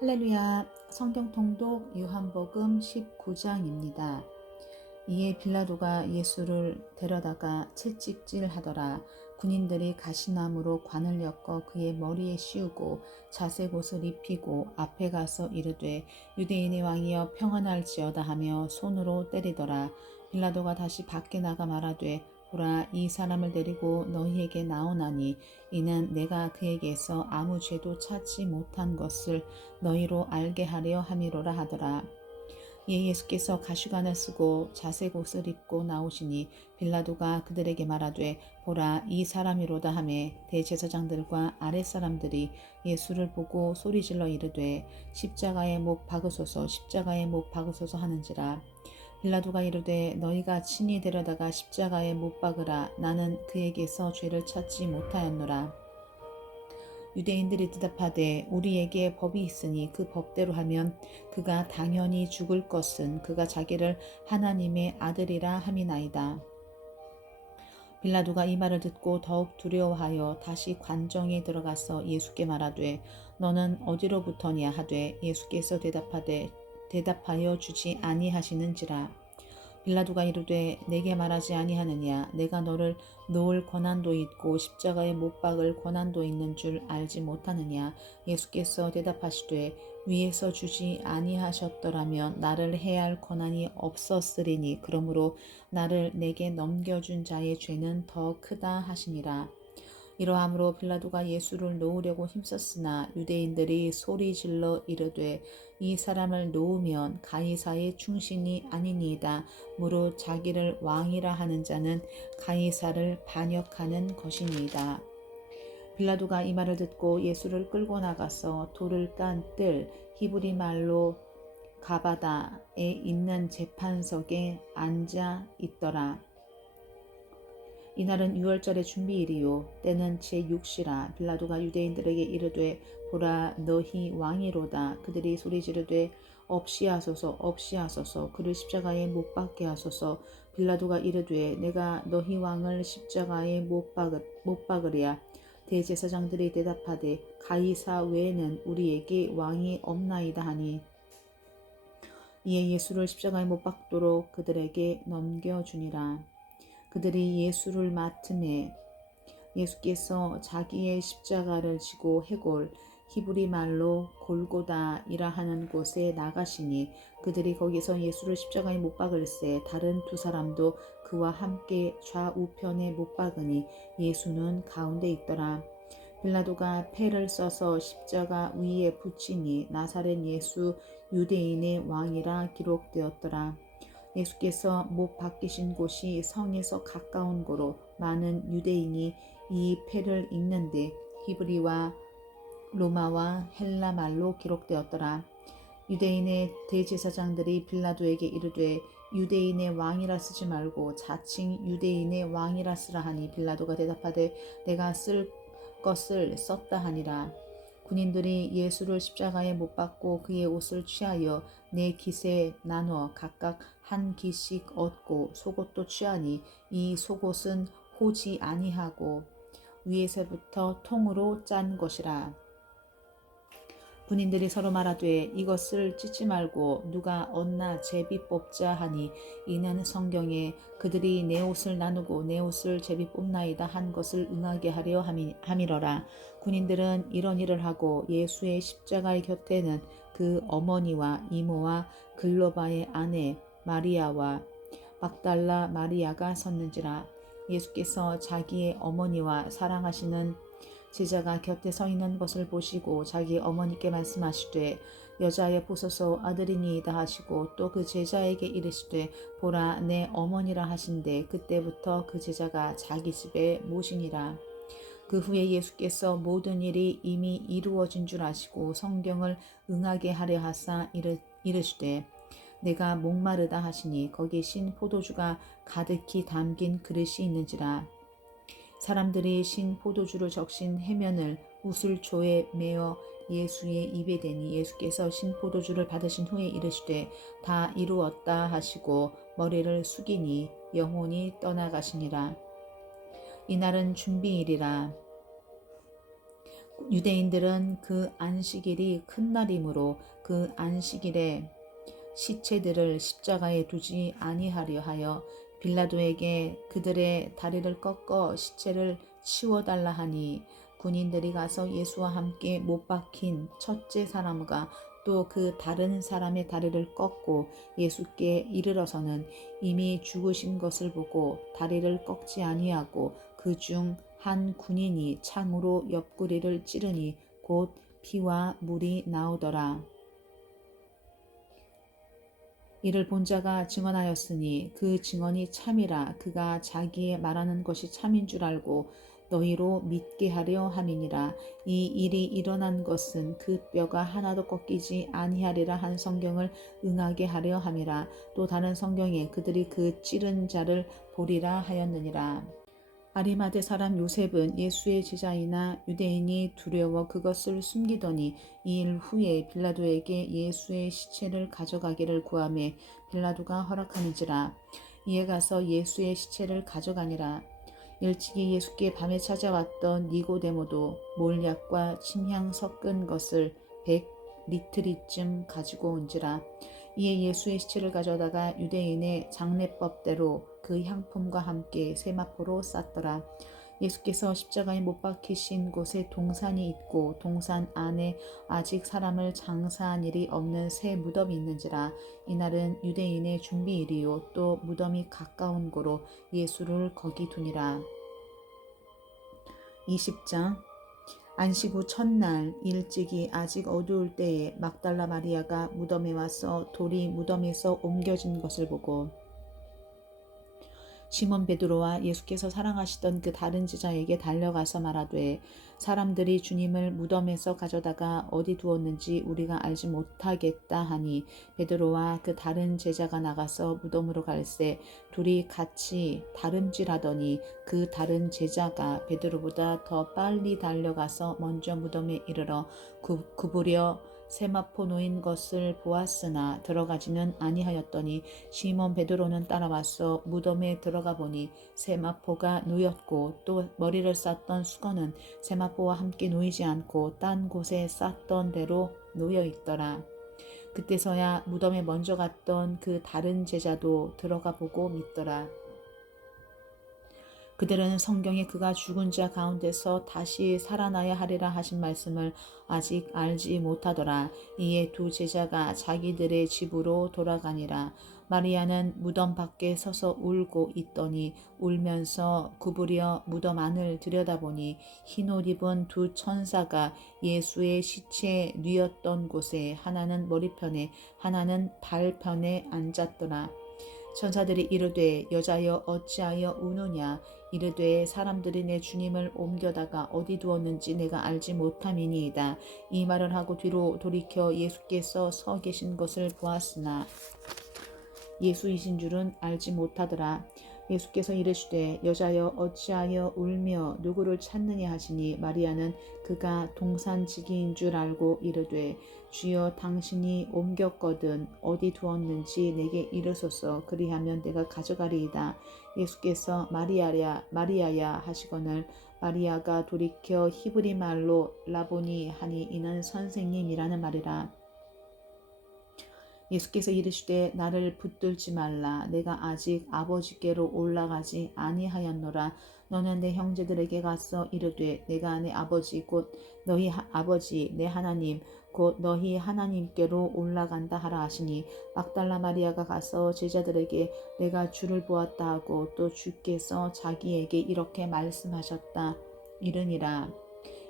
할렐루야. 성경 통독 요한복음 19장입니다. 이에 빌라도가 예수를 데려다가 채찍질하더라. 군인들이 가시나무로 관을 엮어 그의 머리에 씌우고 자색 옷을 입히고 앞에 가서 이르되 유대인의 왕이여 평안할지어다 하며 손으로 때리더라. 빌라도가 다시 밖에 나가 말하되 보라, 이 사람을 데리고 너희에게 나오나니 이는 내가 그에게서 아무 죄도 찾지 못한 것을 너희로 알게 하려 함이로라 하더라. 이에 예수께서 가시관을 쓰고 자색 옷을 입고 나오시니 빌라도가 그들에게 말하되 보라, 이 사람이로다 하매 대제사장들과 아랫사람들이 예수를 보고 소리질러 이르되 십자가에 못 박으소서, 십자가에 못 박으소서 하는지라. 빌라도가 이르되 너희가 친히 데려다가 십자가에 못 박으라. 나는 그에게서 죄를 찾지 못하였노라. 유대인들이 대답하되 우리에게 법이 있으니 그 법대로 하면 그가 당연히 죽을 것은 그가 자기를 하나님의 아들이라 함이나이다. 빌라도가 이 말을 듣고 더욱 두려워하여 다시 관정에 들어가서 예수께 말하되 너는 어디로부터냐 하되 예수께서 대답하여 주지 아니하시는지라. 빌라도가 이르되 내게 말하지 아니하느냐, 내가 너를 놓을 권한도 있고 십자가에 못 박을 권한도 있는 줄 알지 못하느냐. 예수께서 대답하시되 위에서 주지 아니하셨더라면 나를 해할 권한이 없었으리니 그러므로 나를 내게 넘겨준 자의 죄는 더 크다 하시니라. 이러함으로 빌라도가 예수를 놓으려고 힘썼으나 유대인들이 소리질러 이르되 이 사람을 놓으면 가이사의 충신이 아니니이다. 무릇 자기를 왕이라 하는 자는 가이사를 반역하는 것이니이다. 빌라도가 이 말을 듣고 예수를 끌고 나가서 돌을 깐 뜰 히브리 말로 가바다에 있는 재판석에 앉아 있더라. 이날은 유월절의 준비일이요 때는 제6시라. 빌라도가 유대인들에게 이르되 보라, 너희 왕이로다. 그들이 소리지르되 없이하소서, 없이하소서, 그를 십자가에 못 박게 하소서. 빌라도가 이르되 내가 너희 왕을 십자가에 못 박으랴. 대제사장들이 대답하되 가이사 외에는 우리에게 왕이 없나이다 하니 이에 예수를 십자가에 못 박도록 그들에게 넘겨주니라. 그들이 예수를 맡음에 예수께서 자기의 십자가를 지고 해골 히브리 말로 골고다이라 하는 곳에 나가시니 그들이 거기서 예수를 십자가에 못 박을새 다른 두 사람도 그와 함께 좌우편에 못 박으니 예수는 가운데 있더라. 빌라도가 패를 써서 십자가 위에 붙이니 나사렛 예수 유대인의 왕이라 기록되었더라. 예수께서 못 박히신 곳이 성에서 가까운 고로 많은 유대인이 이 패를 읽는데 히브리와 로마와 헬라 말로 기록되었더라. 유대인의 대제사장들이 빌라도에게 이르되 유대인의 왕이라 쓰지 말고 자칭 유대인의 왕이라 쓰라 하니 빌라도가 대답하되 내가 쓸 것을 썼다 하니라. 군인들이 예수를 십자가에 못 박고 그의 옷을 취하여 네 깃에 나누어 각각 한 깃씩 얻고 속옷도 취하니 이 속옷은 호지 아니하고 위에서부터 통으로 짠 것이라. 군인들이 서로 말하되 이것을 찢지 말고 누가 얻나 제비 뽑자 하니 이는 성경에 그들이 내 옷을 나누고 내 옷을 제비 뽑나이다 한 것을 응하게 하려 함이러라. 군인들은 이런 일을 하고 예수의 십자가의 곁에는 그 어머니와 이모와 글로바의 아내 마리아와 막달라 마리아가 섰는지라. 예수께서 자기의 어머니와 사랑하시는 제자가 곁에 서 있는 것을 보시고 자기 어머니께 말씀하시되 여자여 보소서 아들이니이다 하시고 또 그 제자에게 이르시되 보라 내 어머니라 하신대 그때부터 그 제자가 자기 집에 모시니라. 그 후에 예수께서 모든 일이 이미 이루어진 줄 아시고 성경을 응하게 하려 하사 이르시되 내가 목마르다 하시니 거기 신 포도주가 가득히 담긴 그릇이 있는지라. 사람들이 신 포도주를 적신 해면을 우슬초에 메어 예수의 입에 대니 예수께서 신 포도주를 받으신 후에 이르시되 다 이루었다 하시고 머리를 숙이니 영혼이 떠나가시니라. 이날은 준비일이라. 유대인들은 그 안식일이 큰 날이므로 그 안식일에 시체들을 십자가에 두지 아니하려 하여 빌라도에게 그들의 다리를 꺾어 시체를 치워달라 하니, 군인들이 가서 예수와 함께 못 박힌 첫째 사람과 또 그 다른 사람의 다리를 꺾고 예수께 이르러서는 이미 죽으신 것을 보고 다리를 꺾지 아니하고 그 중 한 군인이 창으로 옆구리를 찌르니 곧 피와 물이 나오더라. 이를 본 자가 증언하였으니 그 증언이 참이라. 그가 자기의 말하는 것이 참인 줄 알고 너희로 믿게 하려 함이니라. 이 일이 일어난 것은 그 뼈가 하나도 꺾이지 아니하리라 한 성경을 응하게 하려 함이라. 또 다른 성경에 그들이 그 찌른 자를 보리라 하였느니라. 아리마대 사람 요셉은 예수의 제자이나 유대인이 두려워 그것을 숨기더니 2일 후에 빌라도에게 예수의 시체를 가져가기를 구하매 빌라도가 허락하는지라. 이에 가서 예수의 시체를 가져가니라. 일찍이 예수께 밤에 찾아왔던 니고데모도 몰약과 침향 섞은 것을 100리트리쯤 가지고 온지라. 이에 예수의 시체를 가져다가 유대인의 장례법대로 그 향품과 함께 세마포로 쌌더라. 예수께서 십자가에 못 박히신 곳에 동산이 있고 동산 안에 아직 사람을 장사한 일이 없는 새 무덤이 있는지라. 이날은 유대인의 준비일이요 또 무덤이 가까운 고로 예수를 거기 두니라. 20장. 안식 후 첫날 일찍이 아직 어두울 때에 막달라 마리아가 무덤에 와서 돌이 무덤에서 옮겨진 것을 보고 시몬 베드로와 예수께서 사랑하시던 그 다른 제자에게 달려가서 말하되 사람들이 주님을 무덤에서 가져다가 어디 두었는지 우리가 알지 못하겠다 하니, 베드로와 그 다른 제자가 나가서 무덤으로 갈새 둘이 같이 다름질하더니 그 다른 제자가 베드로보다 더 빨리 달려가서 먼저 무덤에 이르러 구부려 세마포 놓인 것을 보았으나 들어가지는 아니하였더니 시몬 베드로는 따라와서 무덤에 들어가 보니 세마포가 놓였고 또 머리를 쌌던 수건은 세마포와 함께 놓이지 않고 딴 곳에 쌌던 대로 놓여 있더라. 그때서야 무덤에 먼저 갔던 그 다른 제자도 들어가 보고 믿더라. 그들은 성경에 그가 죽은 자 가운데서 다시 살아나야 하리라 하신 말씀을 아직 알지 못하더라. 이에 두 제자가 자기들의 집으로 돌아가니라. 마리아는 무덤 밖에 서서 울고 있더니 울면서 구부려 무덤 안을 들여다보니 흰 옷 입은 두 천사가 예수의 시체 뉘었던 곳에 하나는 머리편에 하나는 발편에 앉았더라. 천사들이 이르되 여자여 어찌하여 우느냐. 이르되 사람들이 내 주님을 옮겨다가 어디 두었는지 내가 알지 못함이니이다. 이 말을 하고 뒤로 돌이켜 예수께서 서 계신 것을 보았으나 예수이신 줄은 알지 못하더라. 예수께서 이르시되 여자여 어찌하여 울며 누구를 찾느냐 하시니, 마리아는 그가 동산지기인 줄 알고 이르되 주여 당신이 옮겼거든 어디 두었는지 내게 이르소서. 그리하면 내가 가져가리이다. 예수께서 마리아야 마리아야 하시거늘 마리아가 돌이켜 히브리 말로 라보니 하니 이는 선생님이라는 말이라. 예수께서 이르시되 나를 붙들지 말라. 내가 아직 아버지께로 올라가지 아니하였노라. 너는 내 형제들에게 가서 이르되 내가 내 아버지 곧 너희 아버지 내 하나님 곧 너희 하나님께로 올라간다 하라 하시니, 막달라 마리아가 가서 제자들에게 내가 주를 보았다 하고 또 주께서 자기에게 이렇게 말씀하셨다 이르니라.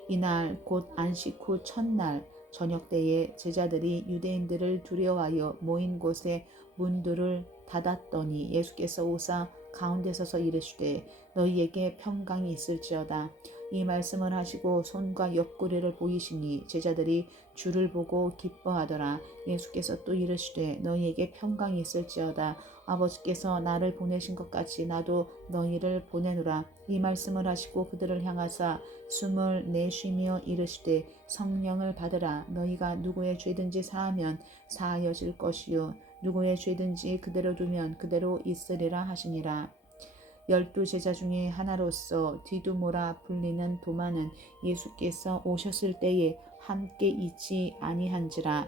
이날 곧 안식 후 첫날 저녁 때에 제자들이 유대인들을 두려워하여 모인 곳에 문들을 닫았더니 예수께서 오사 가운데 서서 이르시되 너희에게 평강이 있을지어다. 이 말씀을 하시고 손과 옆구리를 보이시니 제자들이 주를 보고 기뻐하더라. 예수께서 또 이르시되 너희에게 평강이 있을지어다. 아버지께서 나를 보내신 것 같이 나도 너희를 보내노라. 이 말씀을 하시고 그들을 향하사 숨을 내쉬며 이르시되 성령을 받으라. 너희가 누구의 죄든지 사하면 사하여질 것이요 누구의 죄든지 그대로 두면 그대로 있으리라 하시니라. 12 제자 중에 하나로서 디두모라 불리는 도마는 예수께서 오셨을 때에 함께 있지 아니한지라.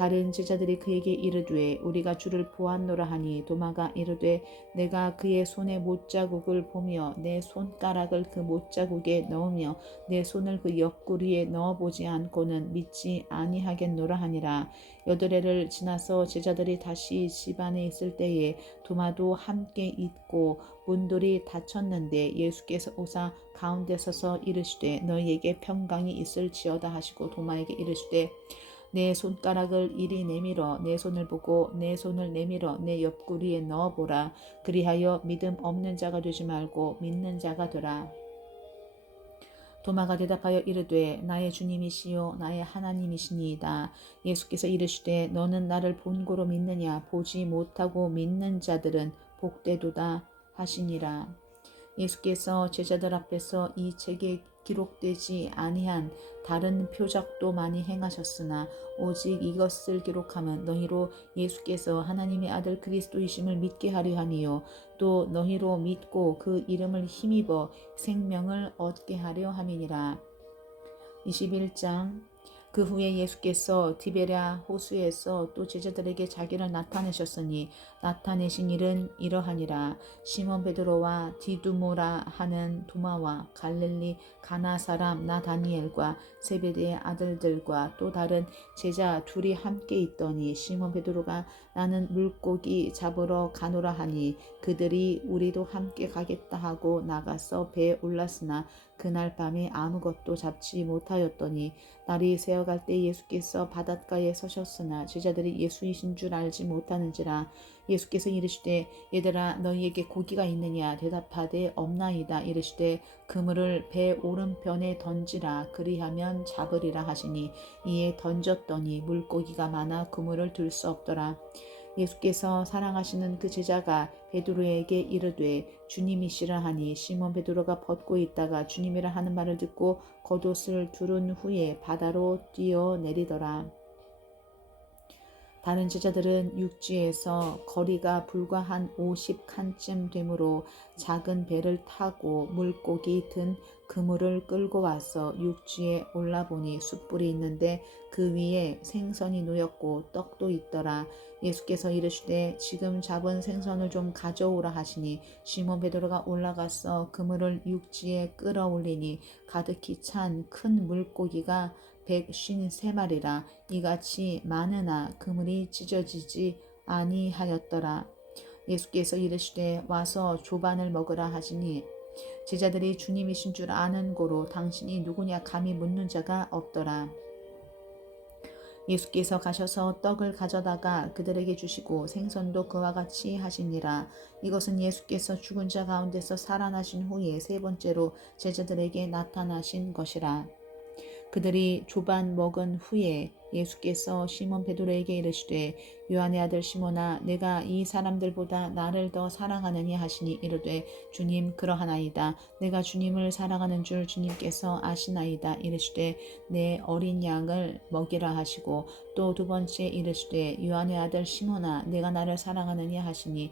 다른 제자들이 그에게 이르되 우리가 주를 보았노라 하니 도마가 이르되 내가 그의 손에 못자국을 보며 내 손가락을 그 못자국에 넣으며 내 손을 그 옆구리에 넣어보지 않고는 믿지 아니하겠노라 하니라. 8회를 지나서 제자들이 다시 집 안에 있을 때에 도마도 함께 있고 문들이 닫혔는데 예수께서 오사 가운데 서서 이르시되 너희에게 평강이 있을지어다 하시고 도마에게 이르시되 내 손가락을 이리 내밀어 내 손을 보고 내 손을 내밀어 내 옆구리에 넣어보라. 그리하여 믿음 없는 자가 되지 말고 믿는 자가 되라. 도마가 대답하여 이르되 나의 주님이시요 나의 하나님이시니이다. 예수께서 이르시되 너는 나를 본고로 믿느냐. 보지 못하고 믿는 자들은 복되도다 하시니라. 예수께서 제자들 앞에서 이 책에 기록되지 아니한 다른 표적도 많이 행하셨으나 오직 이것을 기록함은 너희로 예수께서 하나님의 아들 그리스도이심을 믿게 하려 함이요 또 너희로 믿고 그 이름을 힘입어 생명을 얻게 하려 함이니라. 21장. 그 후에 예수께서 디베랴 호수에서 또 제자들에게 자기를 나타내셨으니 나타내신 일은 이러하니라. 시몬 베드로와 디두모라 하는 도마와 갈릴리 가나 사람 나다니엘과 세베대의 아들들과 또 다른 제자 둘이 함께 있더니 시몬 베드로가 나는 물고기 잡으러 가노라 하니 그들이 우리도 함께 가겠다 하고 나가서 배에 올랐으나 그날 밤에 아무것도 잡지 못하였더니 날이 새어갈 때 예수께서 바닷가에 서셨으나 제자들이 예수이신 줄 알지 못하는지라. 예수께서 이르시되 얘들아 너희에게 고기가 있느냐. 대답하되 없나이다. 이르시되 그물을 배 오른편에 던지라. 그리하면 잡으리라 하시니 이에 던졌더니 물고기가 많아 그물을 들 수 없더라. 예수께서 사랑하시는 그 제자가 베드로에게 이르되 주님이시라 하니 시몬 베드로가 벗고 있다가 주님이라 하는 말을 듣고 겉옷을 두른 후에 바다로 뛰어내리더라. 다른 제자들은 육지에서 거리가 불과 한 50칸쯤 되므로 작은 배를 타고 물고기 든 그물을 끌고 와서 육지에 올라보니 숯불이 있는데 그 위에 생선이 놓였고 떡도 있더라. 예수께서 이르시되 지금 잡은 생선을 좀 가져오라 하시니 시몬 베드로가 올라가서 그물을 육지에 끌어올리니 가득히 찬 큰 물고기가 153마리라. 이같이 많으나 그물이 찢어지지 아니하였더라. 예수께서 이르시되 와서 조반을 먹으라 하시니 제자들이 주님이신 줄 아는 고로 당신이 누구냐 감히 묻는 자가 없더라. 예수께서 가셔서 떡을 가져다가 그들에게 주시고 생선도 그와 같이 하시니라. 이것은 예수께서 죽은 자 가운데서 살아나신 후에 세 번째로 제자들에게 나타나신 것이라. 그들이 조반 먹은 후에 예수께서 시몬 베드로에게 이르시되 요한의 아들 시몬아 내가 이 사람들보다 나를 더 사랑하느냐 하시니 이르되 주님 그러하나이다. 내가 주님을 사랑하는 줄 주님께서 아시나이다. 이르시되 내 어린 양을 먹이라 하시고 또 두 번째 이르시되 요한의 아들 시몬아 내가 나를 사랑하느냐 하시니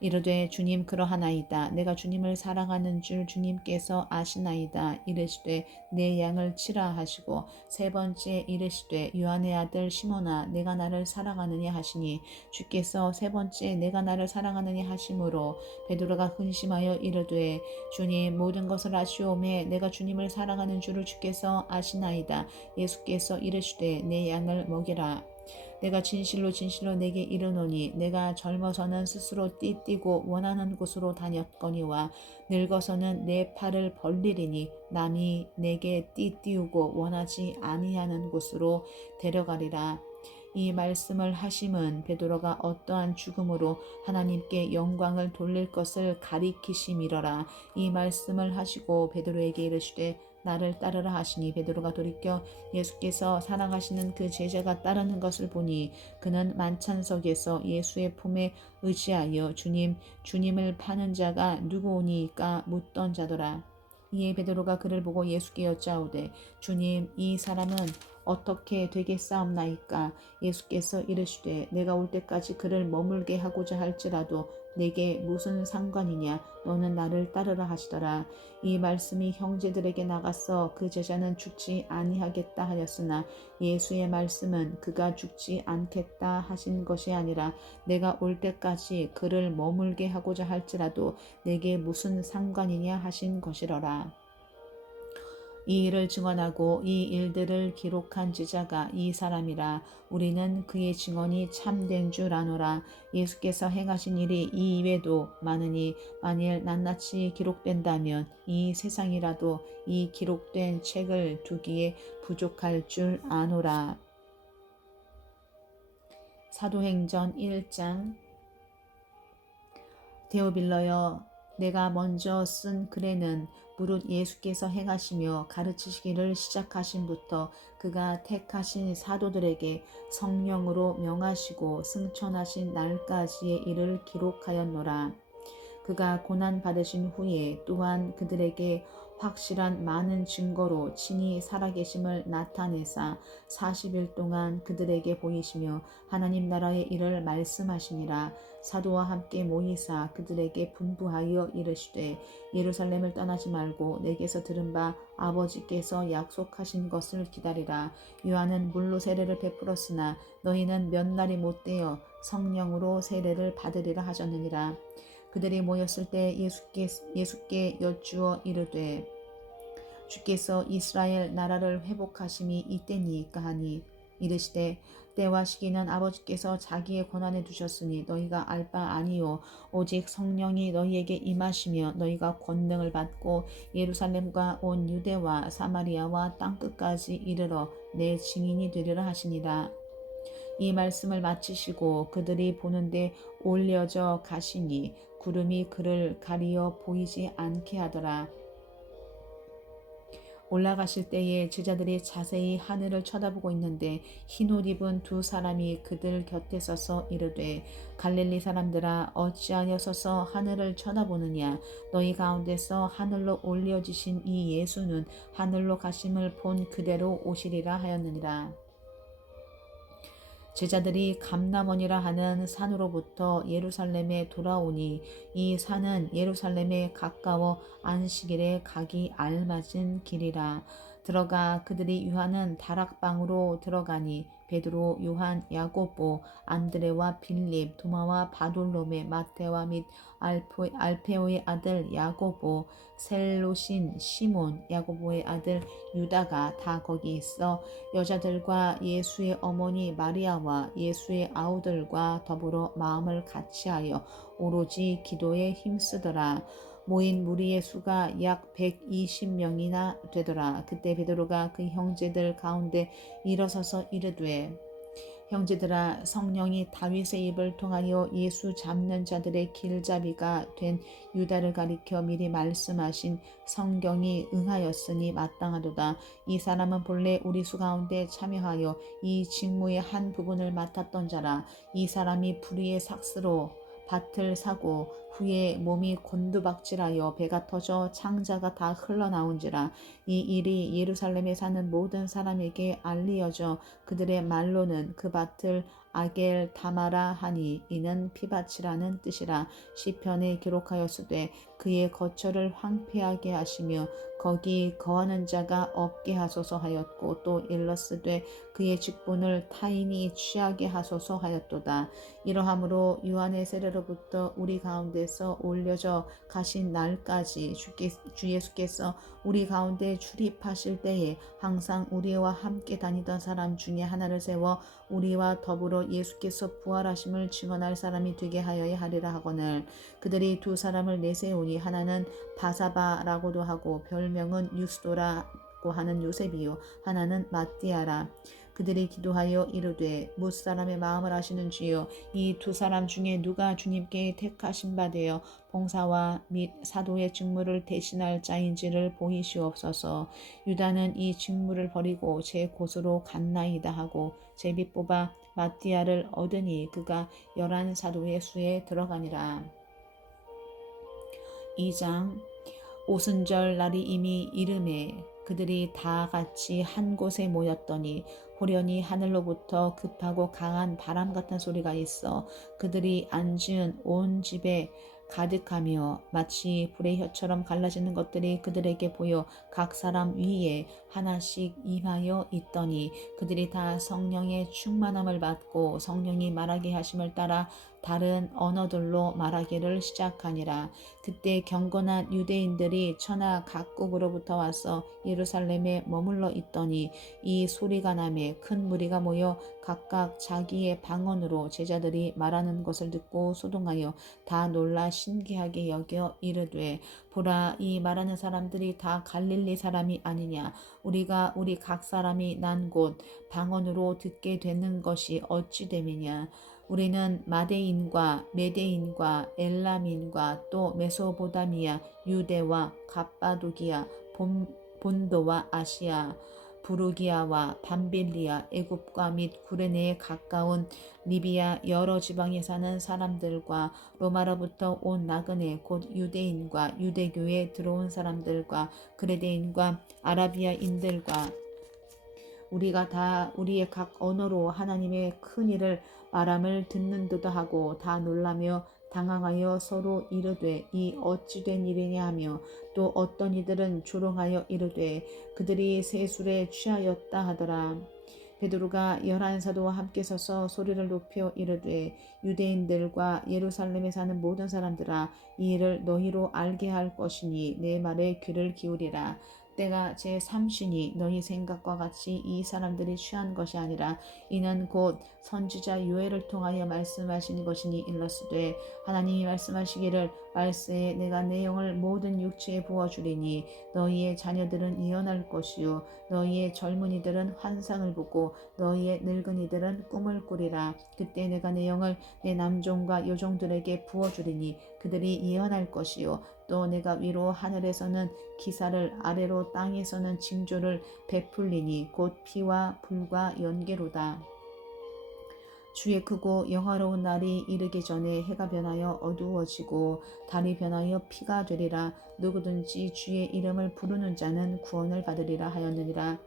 이르되 주님 그러하나이다. 내가 주님을 사랑하는 줄 주님께서 아시나이다. 이르시되 내 양을 치라 하시고 세 번째 이르시되 요한의 아들 시몬아 내가 나를 사랑하느냐 하시니 주께서 세 번째 내가 나를 사랑하느냐 하심으로 베드로가 근심하여 이르되 주님 모든 것을 아시오매 내가 주님을 사랑하는 줄을 주께서 아시나이다. 예수께서 이르시되 내 양을 먹이라. 내가 진실로 진실로 내게 이르노니 내가 젊어서는 스스로 띠뛰고 원하는 곳으로 다녔거니와 늙어서는 내 팔을 벌리리니 남이 내게 띠띠우고 원하지 아니하는 곳으로 데려가리라. 이 말씀을 하심은 베드로가 어떠한 죽음으로 하나님께 영광을 돌릴 것을 가리키심이러라. 이 말씀을 하시고 베드로에게 이르시되 나를 따르라 하시니 베드로가 돌이켜 예수께서 사랑하시는 그 제자가 따르는 것을 보니 그는 만찬석에서 예수의 품에 의지하여 주님을 파는 자가 누구오니까 묻던 자더라. 이에 베드로가 그를 보고 예수께 여짜오되 주님 이 사람은 어떻게 되겠사옵나이까. 예수께서 이르시되 내가 올 때까지 그를 머물게 하고자 할지라도 내게 무슨 상관이냐. 너는 나를 따르라 하시더라. 이 말씀이 형제들에게 나가서 그 제자는 죽지 아니하겠다 하였으나 예수의 말씀은 그가 죽지 않겠다 하신 것이 아니라 내가 올 때까지 그를 머물게 하고자 할지라도 내게 무슨 상관이냐 하신 것이로라. 이 일을 증언하고 이 일들을 기록한 제자가 이 사람이라. 우리는 그의 증언이 참된 줄 아노라. 예수께서 행하신 일이 이 이외에도 많으니 만일 낱낱이 기록된다면 이 세상이라도 이 기록된 책을 두기에 부족할 줄 아노라. 사도행전 1장. 데오빌러여, 내가 먼저 쓴 글에는 무릇 예수께서 행하시며 가르치시기를 시작하신부터 그가 택하신 사도들에게 성령으로 명하시고 승천하신 날까지의 일을 기록하였노라. 그가 고난 받으신 후에 또한 그들에게 확실한 많은 증거로 친히 살아계심을 나타내사 40일 동안 그들에게 보이시며 하나님 나라의 일을 말씀하시니라. 사도와 함께 모이사 그들에게 분부하여 이르시되 예루살렘을 떠나지 말고 내게서 들은 바 아버지께서 약속하신 것을 기다리라. 요한은 물로 세례를 베풀었으나 너희는 몇 날이 못되어 성령으로 세례를 받으리라 하셨느니라. 그들이 모였을 때 예수께 여쭈어 이르되 주께서 이스라엘 나라를 회복하심이 이때니까 하니 이르시되 때와 시기는 아버지께서 자기의 권한에 두셨으니 너희가 알 바 아니요 오직 성령이 너희에게 임하시며 너희가 권능을 받고 예루살렘과 온 유대와 사마리아와 땅끝까지 이르러 내 증인이 되리라 하시니라. 이 말씀을 마치시고 그들이 보는데 올려져 가시니 구름이 그를 가리어 보이지 않게 하더라. 올라가실 때에 제자들이 자세히 하늘을 쳐다보고 있는데 흰옷 입은 두 사람이 그들 곁에 서서 이르되 갈릴리 사람들아 어찌하여 서서 하늘을 쳐다보느냐. 너희 가운데서 하늘로 올려지신 이 예수는 하늘로 가심을 본 그대로 오시리라 하였느니라. 제자들이 감람원이라 하는 산으로부터 예루살렘에 돌아오니 이 산은 예루살렘에 가까워 안식일에 가기 알맞은 길이라. 들어가 그들이 유하는 다락방으로 들어가니 베드로, 요한, 야고보, 안드레와 빌립, 도마와 바돌로메, 마테와 및 알페오의 아들 야고보, 셀로신 시몬, 야고보의 아들 유다가 다 거기 있어 여자들과 예수의 어머니 마리아와 예수의 아우들과 더불어 마음을 같이하여 오로지 기도에 힘쓰더라. 모인 무리의 수가 약 120명이나 되더라. 그때 베드로가 그 형제들 가운데 일어서서 이르되 형제들아, 성령이 다윗의 입을 통하여 예수 잡는 자들의 길잡이가 된 유다를 가리켜 미리 말씀하신 성경이 응하였으니 마땅하도다. 이 사람은 본래 우리 수 가운데 참여하여 이 직무의 한 부분을 맡았던 자라. 이 사람이 불의의 삭스로 밭을 사고 후에 몸이 곤두박질하여 배가 터져 창자가 다 흘러나온지라. 이 일이 예루살렘에 사는 모든 사람에게 알리어져 그들의 말로는 그 밭을 아겔 다마라 하니 이는 피밭이라는 뜻이라. 시편에 기록하였으되 그의 거처를 황폐하게 하시며 거기 거하는 자가 없게 하소서 하였고 또 일러스되 그의 직분을 타인이 취하게 하소서 하였도다. 이러함으로 요한의 세례로부터 우리 가운데서 올려져 가신 날까지 주 예수께서 우리 가운데 출입하실 때에 항상 우리와 함께 다니던 사람 중에 하나를 세워 우리와 더불어 예수께서 부활하심을 증언할 사람이 되게 하여야 하리라 하거늘. 그들이 두 사람을 내세우니 하나는 바사바라고도 하고 별명은 유스도라고 하는 요셉이요 하나는 마띠아라. 그들이 기도하여 이르되 무사람의 마음을 아시는 주여 이 두 사람 중에 누가 주님께 택하신 바 되어 봉사와 및 사도의 직무를 대신할 자인지를 보이시옵소서. 유다는 이 직무를 버리고 제 곳으로 갔나이다 하고 제비 뽑아 마띠아를 얻으니 그가 11 사도의 수에 들어가니라. 2장. 오순절 날이 이미 이름에 그들이 다 같이 한 곳에 모였더니 호련히 하늘로부터 급하고 강한 바람 같은 소리가 있어 그들이 앉은 온 집에 가득하며 마치 불의 혀처럼 갈라지는 것들이 그들에게 보여 각 사람 위에 하나씩 임하여 있더니 그들이 다 성령의 충만함을 받고 성령이 말하게 하심을 따라 다른 언어들로 말하기를 시작하니라. 그때 경건한 유대인들이 천하 각국으로부터 와서 예루살렘에 머물러 있더니 이 소리가 나매 큰 무리가 모여 각각 자기의 방언으로 제자들이 말하는 것을 듣고 소동하여 다 놀라 신기하게 여겨 이르되 보라 이 말하는 사람들이 다 갈릴리 사람이 아니냐 우리가 우리 각 사람이 난 곳 방언으로 듣게 되는 것이 어찌 됨이냐 우리는 마데인과 메데인과 엘람인과 또 메소보다미아 유대와 갑바도기아 본도와 아시아 부르기아와 밤빌리아 애굽과 및 구레네에 가까운 리비아 여러 지방에 사는 사람들과 로마로부터 온 나그네 곧 유대인과 유대교에 들어온 사람들과 그레데인과 아라비아인들과 우리가 다 우리의 각 언어로 하나님의 큰 일을 말함을 듣는도다 하고 다 놀라며 당황하여 서로 이르되 이 어찌 된 일이냐 하며 또 어떤 이들은 조롱하여 이르되 그들이 세술에 취하였다 하더라. 베드로가 11사도와 함께 서서 소리를 높여 이르되 유대인들과 예루살렘에 사는 모든 사람들아 이 일을 너희로 알게 할 것이니 내 말에 귀를 기울이라. 때가 제3시니 너희 생각과 같이 이 사람들이 취한 것이 아니라 이는 곧 선지자 요엘을 통하여 말씀하신 것이니 일러스되 하나님이 말씀하시기를 말세에 내가 내 영을 모든 육체에 부어주리니 너희의 자녀들은 예언할 것이요 너희의 젊은이들은 환상을 보고 너희의 늙은이들은 꿈을 꾸리라. 그때 내가 내 영을 내 남종과 여종들에게 부어주리니 그들이 예언할 것이요 또 내가 위로 하늘에서는 기사를 아래로 땅에서는 징조를 베풀리니 곧 피와 불과 연계로다. 주의 크고 영화로운 날이 이르기 전에 해가 변하여 어두워지고 달이 변하여 피가 되리라. 누구든지 주의 이름을 부르는 자는 구원을 받으리라 하였느니라.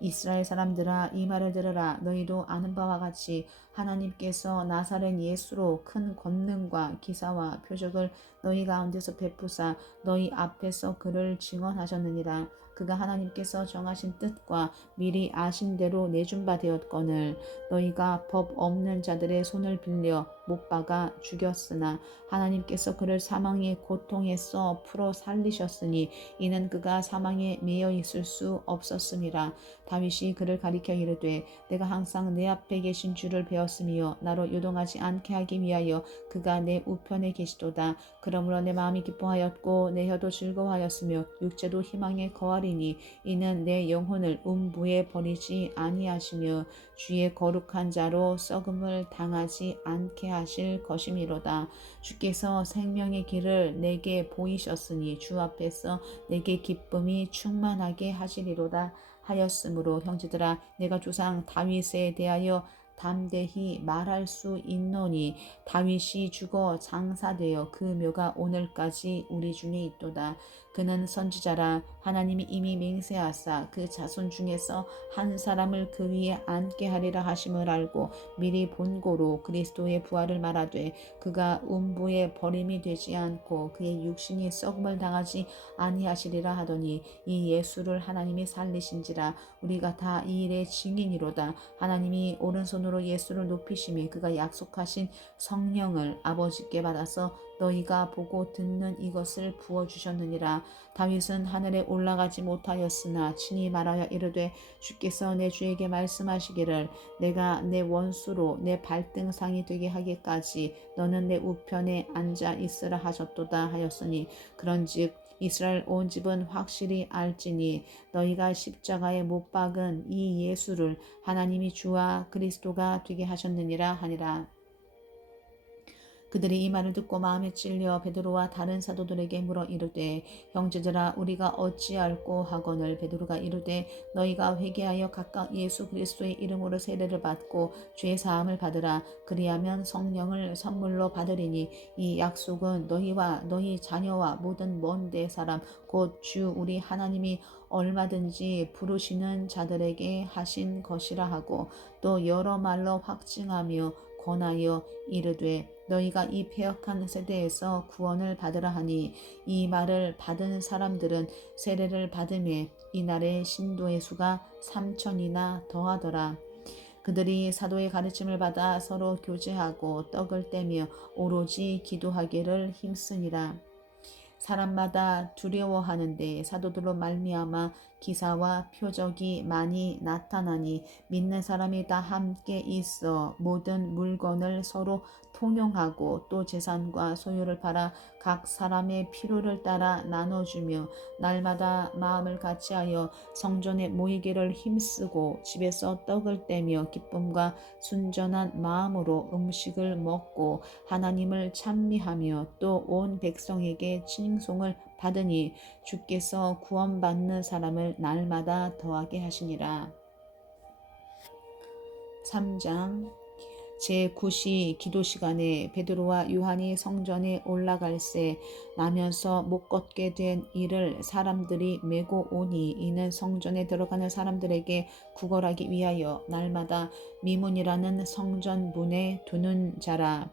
이스라엘 사람들아 이 말을 들으라. 너희도 아는 바와 같이 하나님께서 나사렛 예수로 큰 권능과 기사와 표적을 너희 가운데서 베푸사 너희 앞에서 그를 증언하셨느니라. 그가 하나님께서 정하신 뜻과 미리 아신 대로 내준 바 되었거늘 너희가 법 없는 자들의 손을 빌려 못 박아 죽였으나 하나님께서 그를 사망의 고통에서 풀어 살리셨으니 이는 그가 사망에 매여 있을 수 없었음이라. 다윗이 그를 가리켜 이르되 내가 항상 내 앞에 계신 주를 배웠으며 나로 요동하지 않게 하기 위하여 그가 내 우편에 계시도다. 그러므로 내 마음이 기뻐하였고 내 혀도 즐거워하였으며 육체도 희망에 거하리니 이는 내 영혼을 음부에 버리지 아니하시며 주의 거룩한 자로 썩음을 당하지 않게 하실 것이미로다. 주께서 생명의 길을 내게 보이셨으니 주 앞에서 내게 기쁨이 충만하게 하시리로다 하였으므로 형제들아 내가 조상 다윗에 대하여 담대히 말할 수 있노니 다윗이 죽어 장사되어 그 묘가 오늘까지 우리 중에 있도다. 그는 선지자라 하나님이 이미 맹세하사 그 자손 중에서 한 사람을 그 위에 앉게 하리라 하심을 알고 미리 본고로 그리스도의 부활을 말하되 그가 음부에 버림이 되지 않고 그의 육신이 썩음을 당하지 아니하시리라 하더니 이 예수를 하나님이 살리신지라. 우리가 다 이 일의 증인이로다. 하나님이 오른손으로 예수를 높이심이 그가 약속하신 성령을 아버지께 받아서 너희가 보고 듣는 이것을 부어주셨느니라. 다윗은 하늘에 올라가지 못하였으나 친히 말하여 이르되 주께서 내 주에게 말씀하시기를 내가 내 원수로 내 발등상이 되게 하기까지 너는 내 우편에 앉아 있으라 하셨도다 하였으니 그런즉 이스라엘 온 집은 확실히 알지니 너희가 십자가에 못 박은 이 예수를 하나님이 주와 그리스도가 되게 하셨느니라 하니라. 그들이 이 말을 듣고 마음에 찔려 베드로와 다른 사도들에게 물어 이르되 형제들아 우리가 어찌할꼬 하거늘. 베드로가 이르되 너희가 회개하여 각각 예수 그리스도의 이름으로 세례를 받고 죄 사함을 받으라. 그리하면 성령을 선물로 받으리니 이 약속은 너희와 너희 자녀와 모든 먼데 사람 곧 주 우리 하나님이 얼마든지 부르시는 자들에게 하신 것이라 하고 또 여러 말로 확증하며 권하여 이르되 너희가 이 패역한 세대에서 구원을 받으라 하니 이 말을 받은 사람들은 세례를 받음에 이날의 신도의 수가 3,000이나 더하더라. 그들이 사도의 가르침을 받아 서로 교제하고 떡을 떼며 오로지 기도하기를 힘쓰니라. 사람마다 두려워하는데 사도들로 말미암아 기사와 표적이 많이 나타나니 믿는 사람이 다 함께 있어 모든 물건을 서로 통용하고 또 재산과 소유를 팔아 각 사람의 필요를 따라 나눠주며 날마다 마음을 같이하여 성전에 모이기를 힘쓰고 집에서 떡을 떼며 기쁨과 순전한 마음으로 음식을 먹고 하나님을 찬미하며 또 온 백성에게 칭송을 받으니 주께서 구원받는 사람을 날마다 더하게 하시니라. 3장 제9시 기도 시간에 베드로와 요한이 성전에 올라갈새 나면서 못 걷게 된 이를 사람들이 메고 오니 이는 성전에 들어가는 사람들에게 구걸하기 위하여 날마다 미문이라는 성전 문에 두는 자라.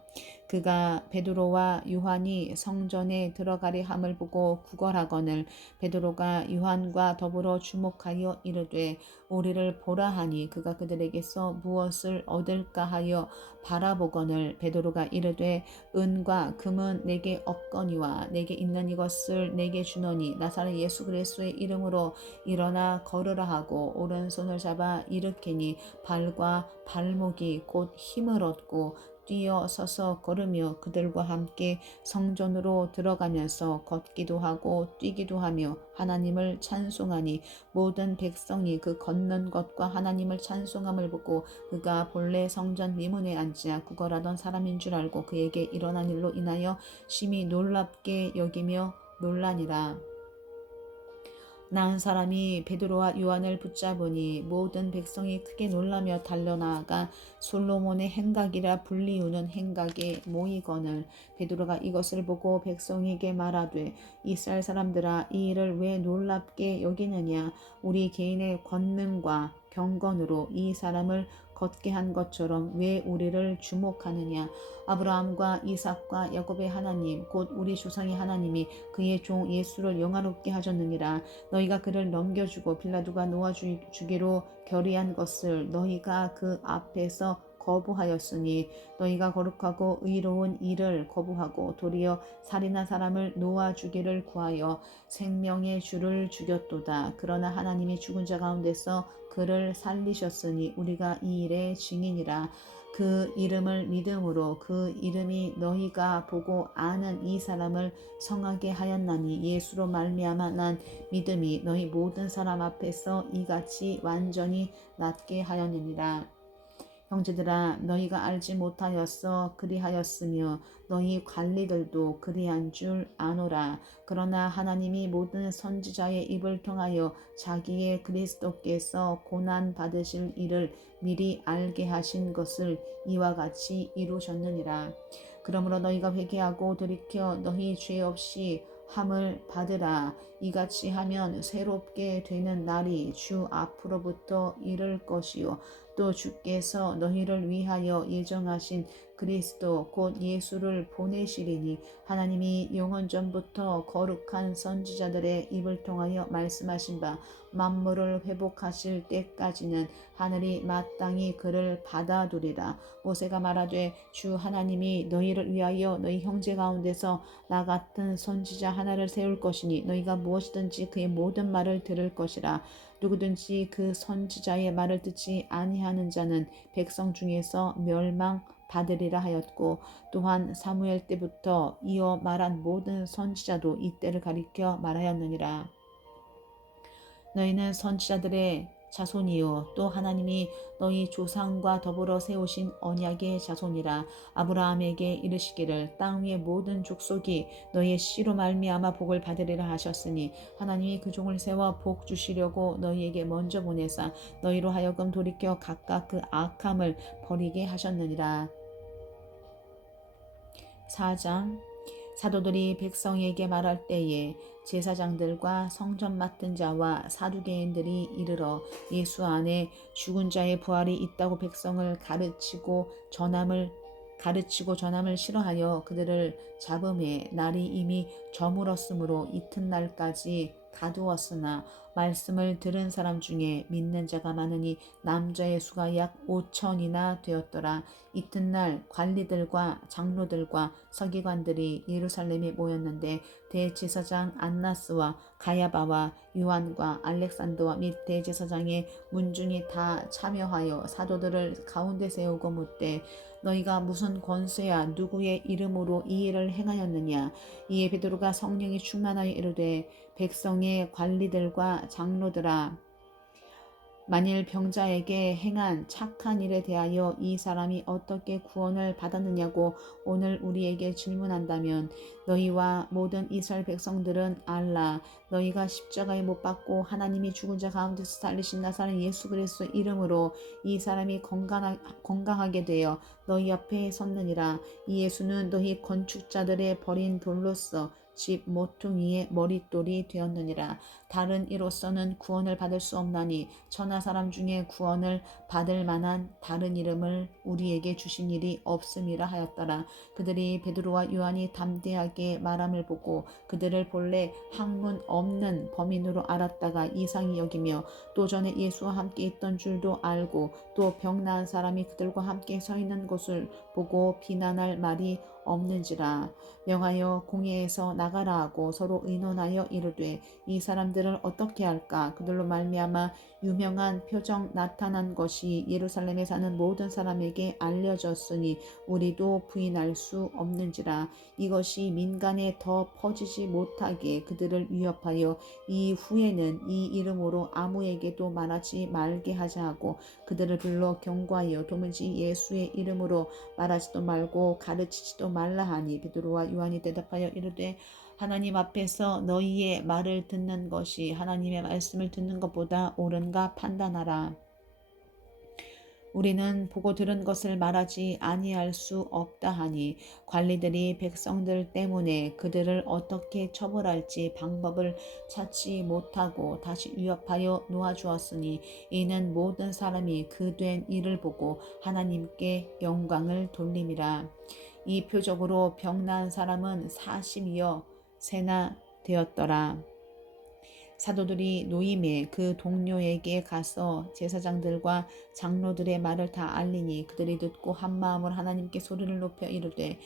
그가 베드로와 요한이 성전에 들어가리 함을 보고 구걸하거늘. 베드로가 요한과 더불어 주목하여 이르되 우리를 보라 하니 그가 그들에게서 무엇을 얻을까 하여 바라보거늘. 베드로가 이르되 은과 금은 내게 없거니와 내게 있는 이것을 내게 주노니 나사렛 예수 그리스도의 이름으로 일어나 걸으라 하고 오른손을 잡아 일으키니 발과 발목이 곧 힘을 얻고 뛰어 서서 걸으며 그들과 함께 성전으로 들어가면서 걷기도 하고 뛰기도 하며 하나님을 찬송하니 모든 백성이 그 걷는 것과 하나님을 찬송함을 보고 그가 본래 성전 미문에 앉아 구걸하던 사람인 줄 알고 그에게 일어난 일로 인하여 심히 놀랍게 여기며 놀라니라. 나은 사람이 베드로와 요한을 붙잡으니 모든 백성이 크게 놀라며 달려나아가 솔로몬의 행각이라 불리우는 행각에 모이거늘. 베드로가 이것을 보고 백성에게 말하되 이스라엘 사람들아 이 일을 왜 놀랍게 여기느냐. 우리 개인의 권능과 경건으로 이 사람을 걷게 한 것처럼 왜 우리를 주목하느냐. 아브라함과 이삭과 야곱의 하나님 곧 우리 조상의 하나님이 그의 종 예수를 영화롭게 하셨느니라. 너희가 그를 넘겨주고 빌라도가 놓아주기로 결의한 것을 너희가 그 앞에서 거부하였으니 너희가 거룩하고 의로운 일을 거부하고 도리어 살인한 사람을 놓아주기를 구하여 생명의 주를 죽였도다. 그러나 하나님이 죽은 자 가운데서 그를 살리셨으니 우리가 이 일의 증인이라. 그 이름을 믿음으로 그 이름이 너희가 보고 아는 이 사람을 성하게 하였나니 예수로 말미암아 난 믿음이 너희 모든 사람 앞에서 이같이 완전히 낫게 하였느니라. 형제들아 너희가 알지 못하였어 그리하였으며 너희 관리들도 그리한 줄 아노라. 그러나 하나님이 모든 선지자의 입을 통하여 자기의 그리스도께서 고난 받으실 일을 미리 알게 하신 것을 이와 같이 이루셨느니라. 그러므로 너희가 회개하고 돌이켜 너희 죄 없이 함을 받으라. 이같이 하면 새롭게 되는 날이 주 앞으로부터 이를 것이요 또 주께서 너희를 위하여 예정하신 그리스도 곧 예수를 보내시리니 하나님이 영원 전부터 거룩한 선지자들의 입을 통하여 말씀하신 바 만물을 회복하실 때까지는 하늘이 마땅히 그를 받아두리라. 모세가 말하되 주 하나님이 너희를 위하여 너희 형제 가운데서 나 같은 선지자 하나를 세울 것이니 너희가 무엇이든지 그의 모든 말을 들을 것이라. 누구든지 그 선지자의 말을 듣지 아니하는 자는 백성 중에서 멸망받으리라 하였고 또한 사무엘 때부터 이어 말한 모든 선지자도 이때를 가리켜 말하였느니라. 너희는 선지자들의 자손이요 또 하나님이 너희 조상과 더불어 세우신 언약의 자손이라. 아브라함에게 이르시기를 땅 위의 모든 족속이 너희의 씨로 말미암아 복을 받으리라 하셨으니 하나님이 그 종을 세워 복 주시려고 너희에게 먼저 보내사 너희로 하여금 돌이켜 각각 그 악함을 버리게 하셨느니라. 4장. 사도들이 백성에게 말할 때에 제사장들과 성전 맡은 자와 사두개인들이 이르러 예수 안에 죽은 자의 부활이 있다고 백성을 가르치고 전함을 싫어하여 그들을 잡음에 날이 이미 저물었으므로 이튿날까지 가두었으나 말씀을 들은 사람 중에 믿는 자가 많으니 남자의 수가 약 5천이나 되었더라. 이튿날 관리들과 장로들과 서기관들이 예루살렘에 모였는데 대제사장 안나스와 가야바와 요한과 알렉산더와 및 대제사장의 문중이 다 참여하여 사도들을 가운데 세우고 묻되 너희가 무슨 권세야 누구의 이름으로 이 일을 행하였느냐. 이에 베드로가 성령이 충만하여 이르되 백성의 관리들과 장로들아 만일 병자에게 행한 착한 일에 대하여 이 사람이 어떻게 구원을 받았느냐고 오늘 우리에게 질문한다면 너희와 모든 이스라엘 백성들은 알라. 너희가 십자가에 못 박고 하나님이 죽은 자 가운데서 살리신 나사렛 예수 그리스도의 이름으로 이 사람이 건강하게 되어 너희 앞에 섰느니라. 이 예수는 너희 건축자들의 버린 돌로서 집 모퉁이의 머릿돌이 되었느니라. 다른 이로서는 구원을 받을 수 없나니 천하 사람 중에 구원을 받을 만한 다른 이름을 우리에게 주신 일이 없음이라 하였더라. 그들이 베드로와 요한이 담대하게 말함을 보고 그들을 본래 학문 없는 범인으로 알았다가 이상히 여기며 또 전에 예수와 함께 있던 줄도 알고 또 병 나은 사람이 그들과 함께 서 있는 곳을 보고 비난할 말이 없는지라. 명하여 공회에서 나가라 하고 서로 의논하여 이르되 이 사람들을 어떻게 할까. 그들로 말미암아 유명한 표적 나타난 것이 예루살렘에 사는 모든 사람에게 알려졌으니 우리도 부인할 수 없는지라. 이것이 민간에 더 퍼지지 못하게 그들을 위협하여 이후에는 이 이름으로 아무에게도 말하지 말게 하자 하고 그들을 불러 경고하여 도무지 예수의 이름으로 말하지도 말고 가르치지도 말라 하니 베드로와 요한이 대답하여 이르되 하나님 앞에서 너희의 말을 듣는 것이 하나님의 말씀을 듣는 것보다 옳은가 판단하라. 우리는 보고 들은 것을 말하지 아니할 수 없다 하니 관리들이 백성들 때문에 그들을 어떻게 처벌할지 방법을 찾지 못하고 다시 위협하여 놓아주었으니 이는 모든 사람이 그 된 일을 보고 하나님께 영광을 돌림이라. 이 표적으로 병 나은 사람은 40여 세나 되었더라. 사도들이 노임에 그 동료에게 가서 제사장들과 장로들의 말을 다 알리니 그들이 듣고 한마음으로 하나님께 소리를 높여 이르되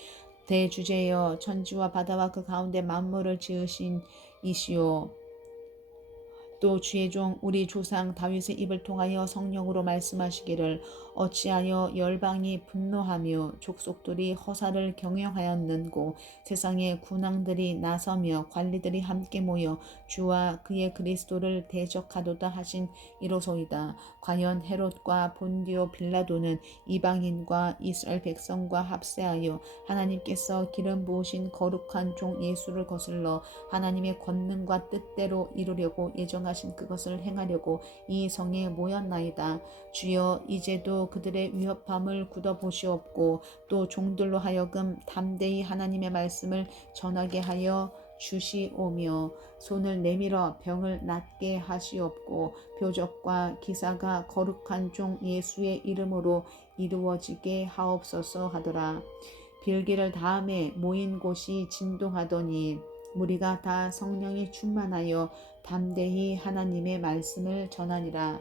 대주제여 천지와 바다와 그 가운데 만물을 지으신 이시오 또 주의 종 우리 조상 다윗의 입을 통하여 성령으로 말씀하시기를 어찌하여 열방이 분노하며 족속들이 허사를 경영하였는고 세상의 군왕들이 나서며 관리들이 함께 모여 주와 그의 그리스도를 대적하도다 하신 이로소이다. 과연 헤롯과 본디오 빌라도는 이방인과 이스라엘 백성과 합세하여 하나님께서 기름 부으신 거룩한 종 예수를 거슬러 하나님의 권능과 뜻대로 이루려고 예정하신 그것을 행하려고 이 성에 모였나이다. 주여 이제도 그들의 위협함을 굳어보시옵고 또 종들로 하여금 담대히 하나님의 말씀을 전하게 하여 주시오며 손을 내밀어 병을 낫게 하시옵고 표적과 기사가 거룩한 종 예수의 이름으로 이루어지게 하옵소서 하더라. 빌기를 다음에 모인 곳이 진동하더니 무리가 다 성령이 충만하여 담대히 하나님의 말씀을 전하니라.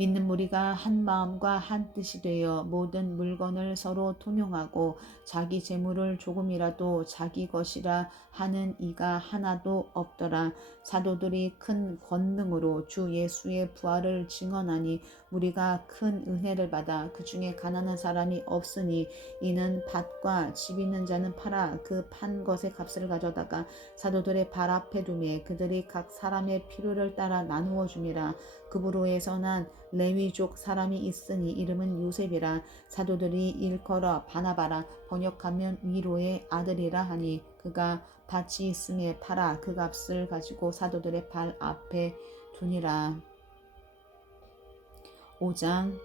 믿는 무리가 한 마음과 한 뜻이 되어 모든 물건을 서로 통용하고 자기 재물을 조금이라도 자기 것이라 하는 이가 하나도 없더라. 사도들이 큰 권능으로 주 예수의 부활을 증언하니 무리가 큰 은혜를 받아 그 중에 가난한 사람이 없으니 이는 밭과 집 있는 자는 팔아 그 판 것의 값을 가져다가 사도들의 발 앞에 두매 그들이 각 사람의 필요를 따라 나누어 줌이라. 그부로에서 난 레위족 사람이 있으니 이름은 요셉이라. 사도들이 일컬어 바나바라 번역하면 위로의 아들이라 하니 그가 밭이 있음에 팔아 그 값을 가지고 사도들의 발 앞에 두니라. 5장.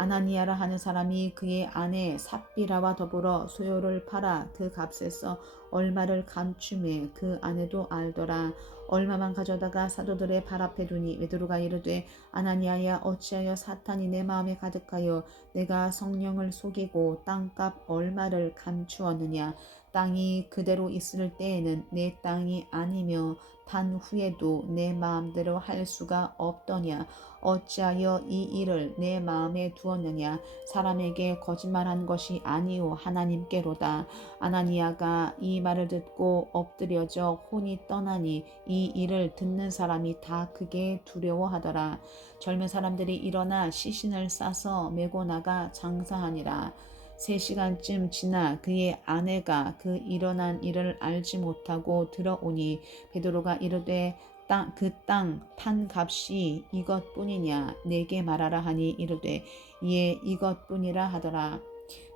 아나니아라 하는 사람이 그의 아내 삽비라와 더불어 소요를 팔아 그 값에서 얼마를 감춤해 그 아내도 알더라. 얼마만 가져다가 사도들의 발 앞에 두니 베드로가 이르되 아나니아야 어찌하여 사탄이 내 마음에 가득하여 내가 성령을 속이고 땅값 얼마를 감추었느냐. 땅이 그대로 있을 때에는 내 땅이 아니며 판 후에도 내 마음대로 할 수가 없더냐. 어찌하여 이 일을 내 마음에 두었느냐. 사람에게 거짓말한 것이 아니오 하나님께로다. 아나니아가 이 말을 듣고 엎드려져 혼이 떠나니 이 일을 듣는 사람이 다 크게 두려워하더라. 젊은 사람들이 일어나 시신을 싸서 메고 나가 장사하니라. 3시간쯤 지나 그의 아내가 그 일어난 일을 알지 못하고 들어오니 베드로가 이르되 그 땅 판 값이 이것뿐이냐 내게 말하라 하니 이르되 예 이것뿐이라 하더라.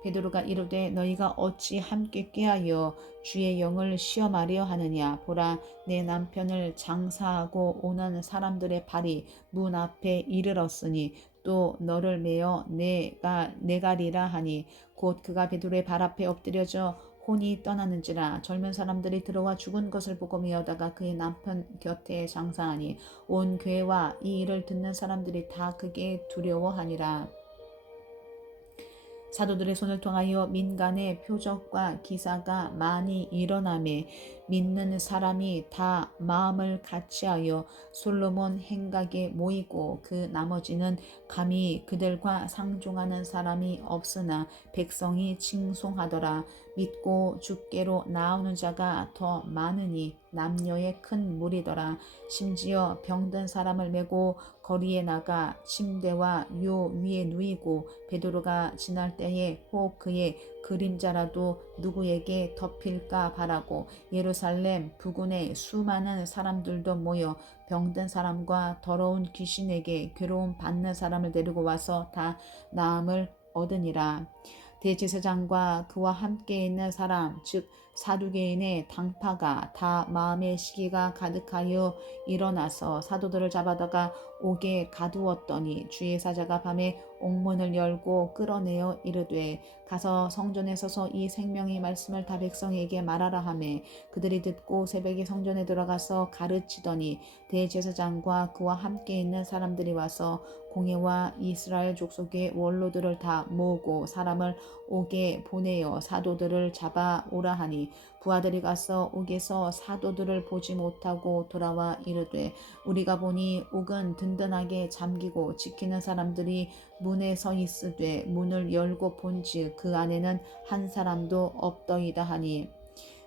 베드로가 이르되 너희가 어찌 함께 꾀하여 주의 영을 시험하려 하느냐. 보라 내 남편을 장사하고 오는 사람들의 발이 문 앞에 이르렀으니 또 너를 메어 내가리라 하니 곧 그가 베드로의 발 앞에 엎드려져 혼이 떠나는지라. 젊은 사람들이 들어와 죽은 것을 보고 미어다가 그의 남편 곁에 장사하니 온 교회와 이 일을 듣는 사람들이 다 크게 두려워하니라. 사도들의 손을 통하여 민간의 표적과 기사가 많이 일어나매 믿는 사람이 다 마음을 같이하여 솔로몬 행각에 모이고 그 나머지는 감히 그들과 상종하는 사람이 없으나 백성이 칭송하더라. 믿고 주께로 나오는 자가 더 많으니 남녀의 큰 무리더라. 심지어 병든 사람을 메고 거리에 나가 침대와 요 위에 누이고 베드로가 지날 때에 혹 그의 그림자라도 누구에게 덮일까 바라고 예루살렘 부근에 수많은 사람들도 모여 병든 사람과 더러운 귀신에게 괴로움 받는 사람을 데리고 와서 다 나음을 얻으니라. 대제사장과 그와 함께 있는 사람 즉 사두개인의 당파가 다 마음의 시기가 가득하여 일어나서 사도들을 잡아다가 옥에 가두었더니 주의 사자가 밤에 옥문을 열고 끌어내어 이르되 가서 성전에 서서 이 생명의 말씀을 다 백성에게 말하라 하매 그들이 듣고 새벽에 성전에 들어가서 가르치더니 대제사장과 그와 함께 있는 사람들이 와서 공회와 이스라엘 족속의 원로들을 다 모으고 사람을 옥에 보내어 사도들을 잡아 오라 하니 부하들이 가서 옥에서 사도들을 보지 못하고 돌아와 이르되 우리가 보니 옥은 든든하게 잠기고 지키는 사람들이 문에 서 있으되 문을 열고 본즉 그 안에는 한 사람도 없더이다 하니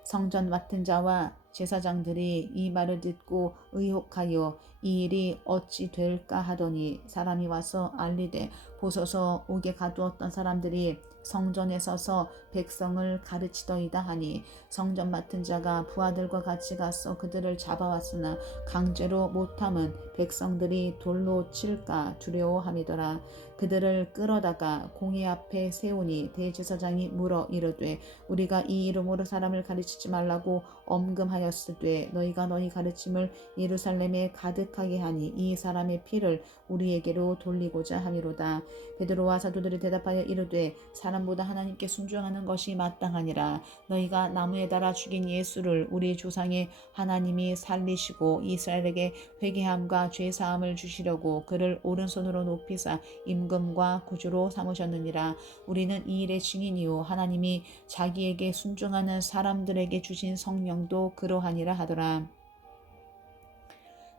성전 맡은 자와 제사장들이 이 말을 듣고 의혹하여 이 일이 어찌 될까 하더니 사람이 와서 알리되 보소서 옥에 가두었던 사람들이 성전에 서서 백성을 가르치더이다 하니 성전 맡은 자가 부하들과 같이 가서 그들을 잡아왔으나 강제로 못함은 백성들이 돌로 칠까 두려워함이더라. 그들을 끌어다가 공회 앞에 세우니 대제사장이 물어 이르되 우리가 이 이름으로 사람을 가르치지 말라고 엄금하였으되 너희가 너희 가르침을 예루살렘에 가득하게 하니 이 사람의 피를 우리에게로 돌리고자 함이로다. 베드로와 사도들이 대답하여 이르되 사람보다 하나님께 순종하는 것이 마땅하니라. 너희가 나무에 달아 죽인 예수를 우리 조상의 하나님이 살리시고 이스라엘에게 회개함과 죄사함을 주시려고 그를 오른손으로 높이사 임금과 구주로 삼으셨느니라. 우리는 이 일의 증인이요 하나님이 자기에게 순종하는 사람들에게 주신 성령도 그러하니라 하더라.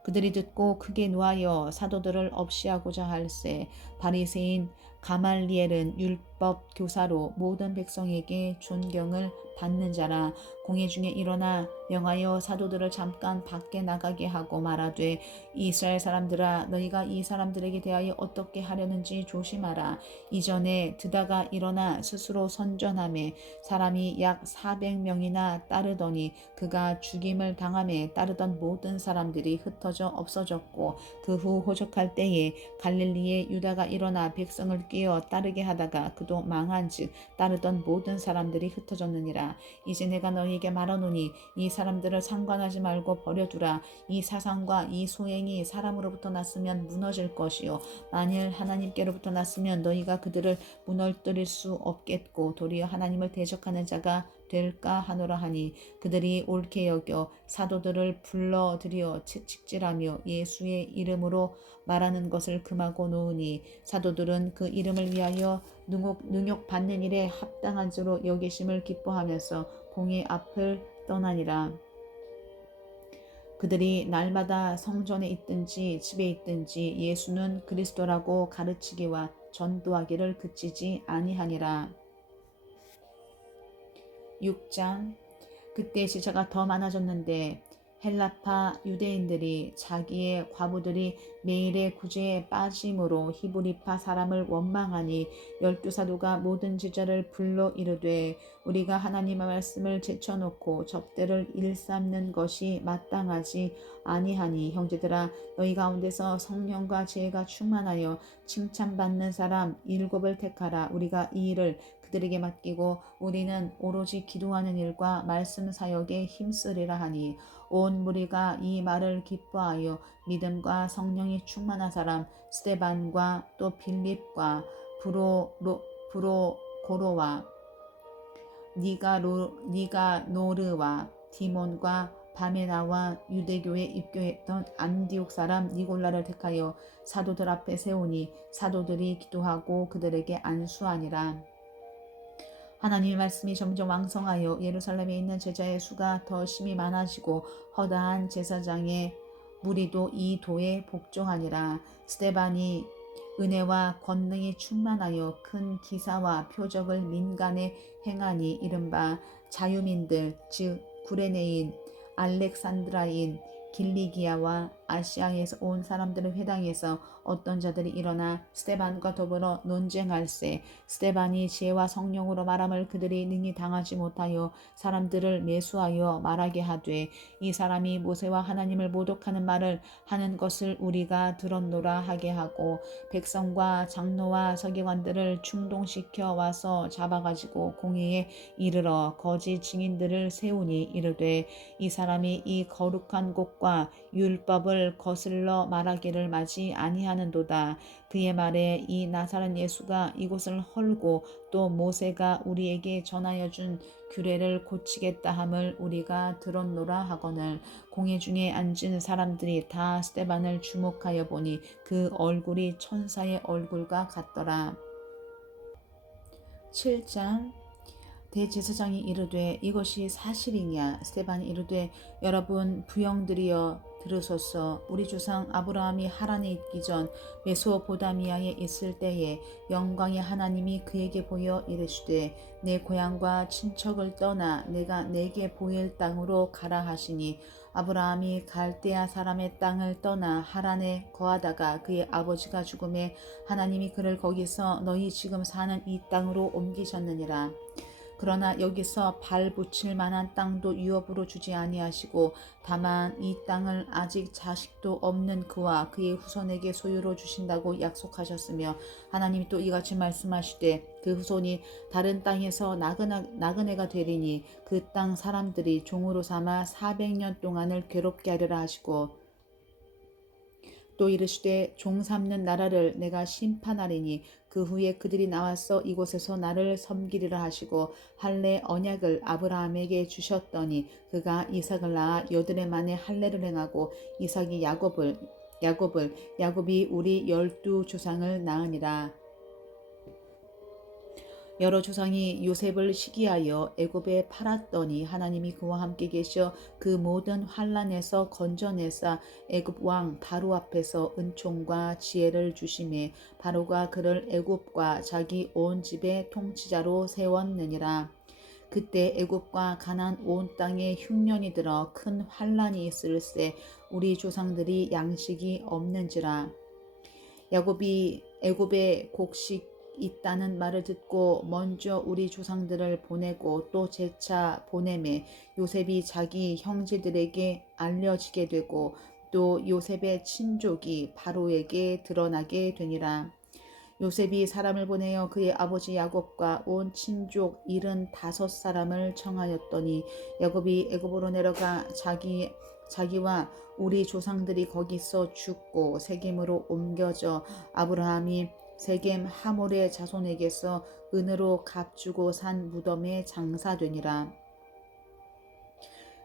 그들이 듣고 크게 노하여 사도들을 없이하고자 할세. 바리새인 가말리엘은 율법 교사로 모든 백성에게 존경을 받는 자라. 공회 중에 일어나 명하여 사도들을 잠깐 밖에 나가게 하고 말하되, 이스라엘 사람들아, 너희가 이 사람들에게 대하여 어떻게 하려는지 조심하라. 이전에 드다가 일어나 스스로 선전하매 사람이 약 400명이나 따르더니 그가 죽임을 당함에 따르던 모든 사람들이 흩어져 없어졌고, 그 후 호적할 때에 갈릴리에 유다가 일어나 백성을 끼어 따르게 하다가 그도 망한즉 따르던 모든 사람들이 흩어졌느니라. 이제 내가 너희에게 말하노니 이 사람들을 상관하지 말고 버려두라. 이 사상과 이 소행이 사람으로부터 났으면 무너질 것이요, 만일 하나님께로부터 났으면 너희가 그들을 무너뜨릴 수 없겠고 도리어 하나님을 대적하는 자가 될까 하노라 하니, 그들이 옳게 여겨 사도들을 불러들여 채찍질하며 예수의 이름으로 말하는 것을 금하고 놓으니, 사도들은 그 이름을 위하여 능욕받는 일에 합당한 자로 여기심을 기뻐하면서 공의 앞을 떠나니라. 그들이 날마다 성전에 있든지 집에 있든지 예수는 그리스도라고 가르치기와 전도하기를 그치지 아니하니라. 6장. 그때 제자가 더 많아졌는데 헬라파 유대인들이 자기의 과부들이 매일의 구제에 빠짐으로 히브리파 사람을 원망하니, 12사도가 모든 제자를 불러 이르되, 우리가 하나님의 말씀을 제쳐놓고 접대를 일삼는 것이 마땅하지 아니하니, 형제들아, 너희 가운데서 성령과 지혜가 충만하여 칭찬받는 사람 7을 택하라. 우리가 이 일을 그들에게 맡기고 우리는 오로지 기도하는 일과 말씀 사역에 힘쓰리라 하니, 온 무리가 이 말을 기뻐하여 믿음과 성령이 충만한 사람 스데반과 또 빌립과 브로고로와 니가노르와 디몬과 바메나와 유대교에 입교했던 안디옥 사람 니골라를 택하여 사도들 앞에 세우니, 사도들이 기도하고 그들에게 안수하니라. 하나님의 말씀이 점점 왕성하여 예루살렘에 있는 제자의 수가 더 심히 많아지고 허다한 제사장의 무리도 이 도에 복종하니라. 스데반이 은혜와 권능이 충만하여 큰 기사와 표적을 민간에 행하니, 이른바 자유민들 즉 구레네인, 알렉산드라인, 길리기아와 아시아에서 온 사람들의 회당에서 어떤 자들이 일어나 스데반과 더불어 논쟁할세. 스데반이 지혜와 성령으로 말함을 그들이 능히 당하지 못하여 사람들을 매수하여 말하게 하되, 이 사람이 모세와 하나님을 모독하는 말을 하는 것을 우리가 들었노라 하게 하고, 백성과 장로와 서기관들을 충동시켜 와서 잡아가지고 공회에 이르러 거짓 증인들을 세우니, 이르되, 이 사람이 이 거룩한 곳과 율법을 거슬러 말하기를 마지 아니하는도다. 그의 말에 이 나사렛 예수가 이곳을 헐고 또 모세가 우리에게 전하여 준 규례를 고치겠다 함을 우리가 들었노라 하거늘, 공회 중에 앉은 사람들이 다 스데반을 주목하여 보니 그 얼굴이 천사의 얼굴과 같더라. 7장. 대제사장이 이르되, 이것이 사실이냐? 스데반이 이르되, 여러분 부형들이여 들으소서. 우리 조상 아브라함이 하란에 있기 전 메소포다미아에 있을 때에 영광의 하나님이 그에게 보여 이르시되, 내 고향과 친척을 떠나 내가 내게 보일 땅으로 가라 하시니, 아브라함이 갈대아 사람의 땅을 떠나 하란에 거하다가 그의 아버지가 죽음에 하나님이 그를 거기서 너희 지금 사는 이 땅으로 옮기셨느니라. 그러나 여기서 발 붙일 만한 땅도 유업으로 주지 아니하시고, 다만 이 땅을 아직 자식도 없는 그와 그의 후손에게 소유로 주신다고 약속하셨으며, 하나님이 또 이같이 말씀하시되, 그 후손이 다른 땅에서 나그네가 되리니 그 땅 사람들이 종으로 삼아 400년 동안을 괴롭게 하리라 하시고, 또 이르시되, 종 삼는 나라를 내가 심판하리니 그 후에 그들이 나와서 이곳에서 나를 섬기리라 하시고, 할례 언약을 아브라함에게 주셨더니 그가 이삭을 낳아 8해 만에 할례를 행하고 이삭이 야곱이 우리 12 조상을 낳으니라. 여러 조상이 요셉을 시기하여 애굽에 팔았더니 하나님이 그와 함께 계셔 그 모든 환난에서 건져내사 애굽 왕 바로 앞에서 은총과 지혜를 주심에 바로가 그를 애굽과 자기 온 집의 통치자로 세웠느니라. 그때 애굽과 가나안 온 땅에 흉년이 들어 큰 환난이 있을세 우리 조상들이 양식이 없는지라. 야곱이 애굽에 곡식 있다는 말을 듣고 먼저 우리 조상들을 보내고 또 재차 보내매 요셉이 자기 형제들에게 알려지게 되고 또 요셉의 친족이 바로에게 드러나게 되니라. 요셉이 사람을 보내어 그의 아버지 야곱과 온 친족 75사람을 청하였더니 야곱이 애굽으로 내려가 자기와 우리 조상들이 거기서 죽고 세겜으로 옮겨져 아브라함이 세겜 하몰의 자손에게서 은으로 값주고 산 무덤에 장사되니라.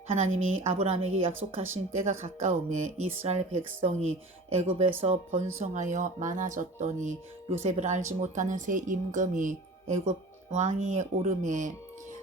하나님이 아브라함에게 약속하신 때가 가까움에 이스라엘 백성이 애굽에서 번성하여 많아졌더니 요셉을 알지 못하는 새 임금이 애굽 왕위에 오르매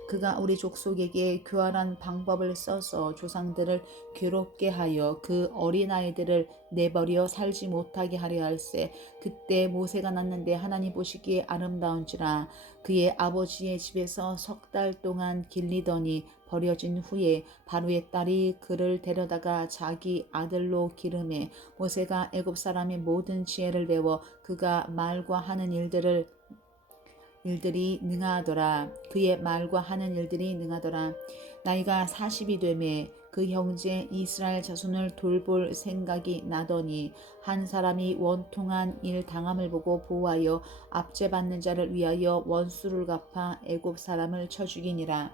그가 우리 족속에게 교활한 방법을 써서 조상들을 괴롭게 하여 그 어린아이들을 내버려 살지 못하게 하려 할세. 그때 모세가 났는데 하나님 보시기에 아름다운지라. 그의 아버지의 집에서 석 달 동안 길리더니 버려진 후에 바로의 딸이 그를 데려다가 자기 아들로 기르매 모세가 애굽 사람의 모든 지혜를 배워 그가 말과 하는 일들이 능하더라. 그의 말과 하는 일들이 능하더라. 나이가 40이 되매 그 형제 이스라엘 자손을 돌볼 생각이 나더니 한 사람이 원통한 일 당함을 보고 보호하여 압제받는 자를 위하여 원수를 갚아 애굽 사람을 쳐 죽이니라.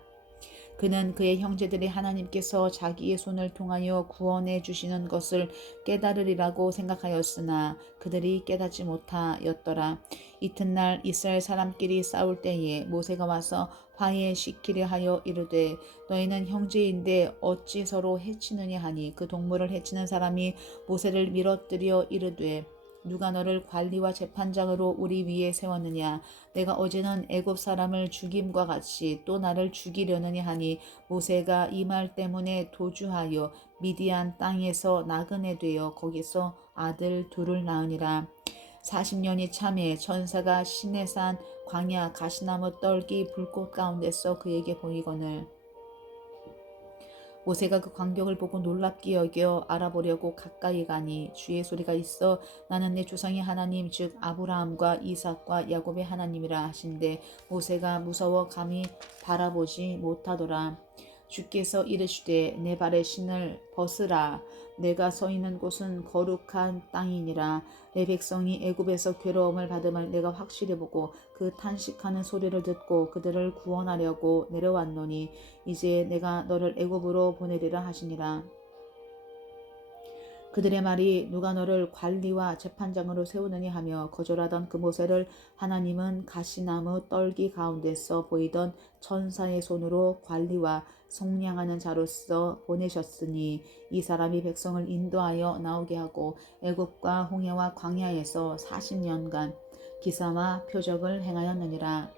그는 그의 형제들이 하나님께서 자기의 손을 통하여 구원해 주시는 것을 깨달으리라고 생각하였으나 그들이 깨닫지 못하였더라. 이튿날 이스라엘 사람끼리 싸울 때에 모세가 와서 화해시키려 하여 이르되 너희는 형제인데 어찌 서로 해치느냐 하니 그 동물을 해치는 사람이 모세를 밀어뜨려 이르되 누가 너를 관리와 재판장으로 우리 위에 세웠느냐 내가 어제는 애굽 사람을 죽임과 같이 또 나를 죽이려느냐 하니 모세가 이 말 때문에 도주하여 미디안 땅에서 나그네 되어 거기서 아들 둘을 낳으니라. 40년이 참에 천사가 시내산 광야 가시나무 떨기 불꽃 가운데서 그에게 보이거늘 모세가 그 광경을 보고 놀랍게 여겨 알아보려고 가까이 가니 주의 소리가 있어 나는 내 조상의 하나님 즉 아브라함과 이삭과 야곱의 하나님이라 하신데 모세가 무서워 감히 바라보지 못하더라. 주께서 이르시되 내 발의 신을 벗으라. 내가 서 있는 곳은 거룩한 땅이니라. 내 백성이 애굽에서 괴로움을 받음을 내가 확실히 보고 그 탄식하는 소리를 듣고 그들을 구원하려고 내려왔노니 이제 내가 너를 애굽으로 보내리라 하시니라. 그들의 말이 누가 너를 관리와 재판장으로 세우느냐 하며 거절하던 그 모세를 하나님은 가시나무 떨기 가운데서 보이던 천사의 손으로 관리와 속량하는 자로서 보내셨으니 이 사람이 백성을 인도하여 나오게 하고 애굽과 홍해와 광야에서 40년간 기사와 표적을 행하였느니라.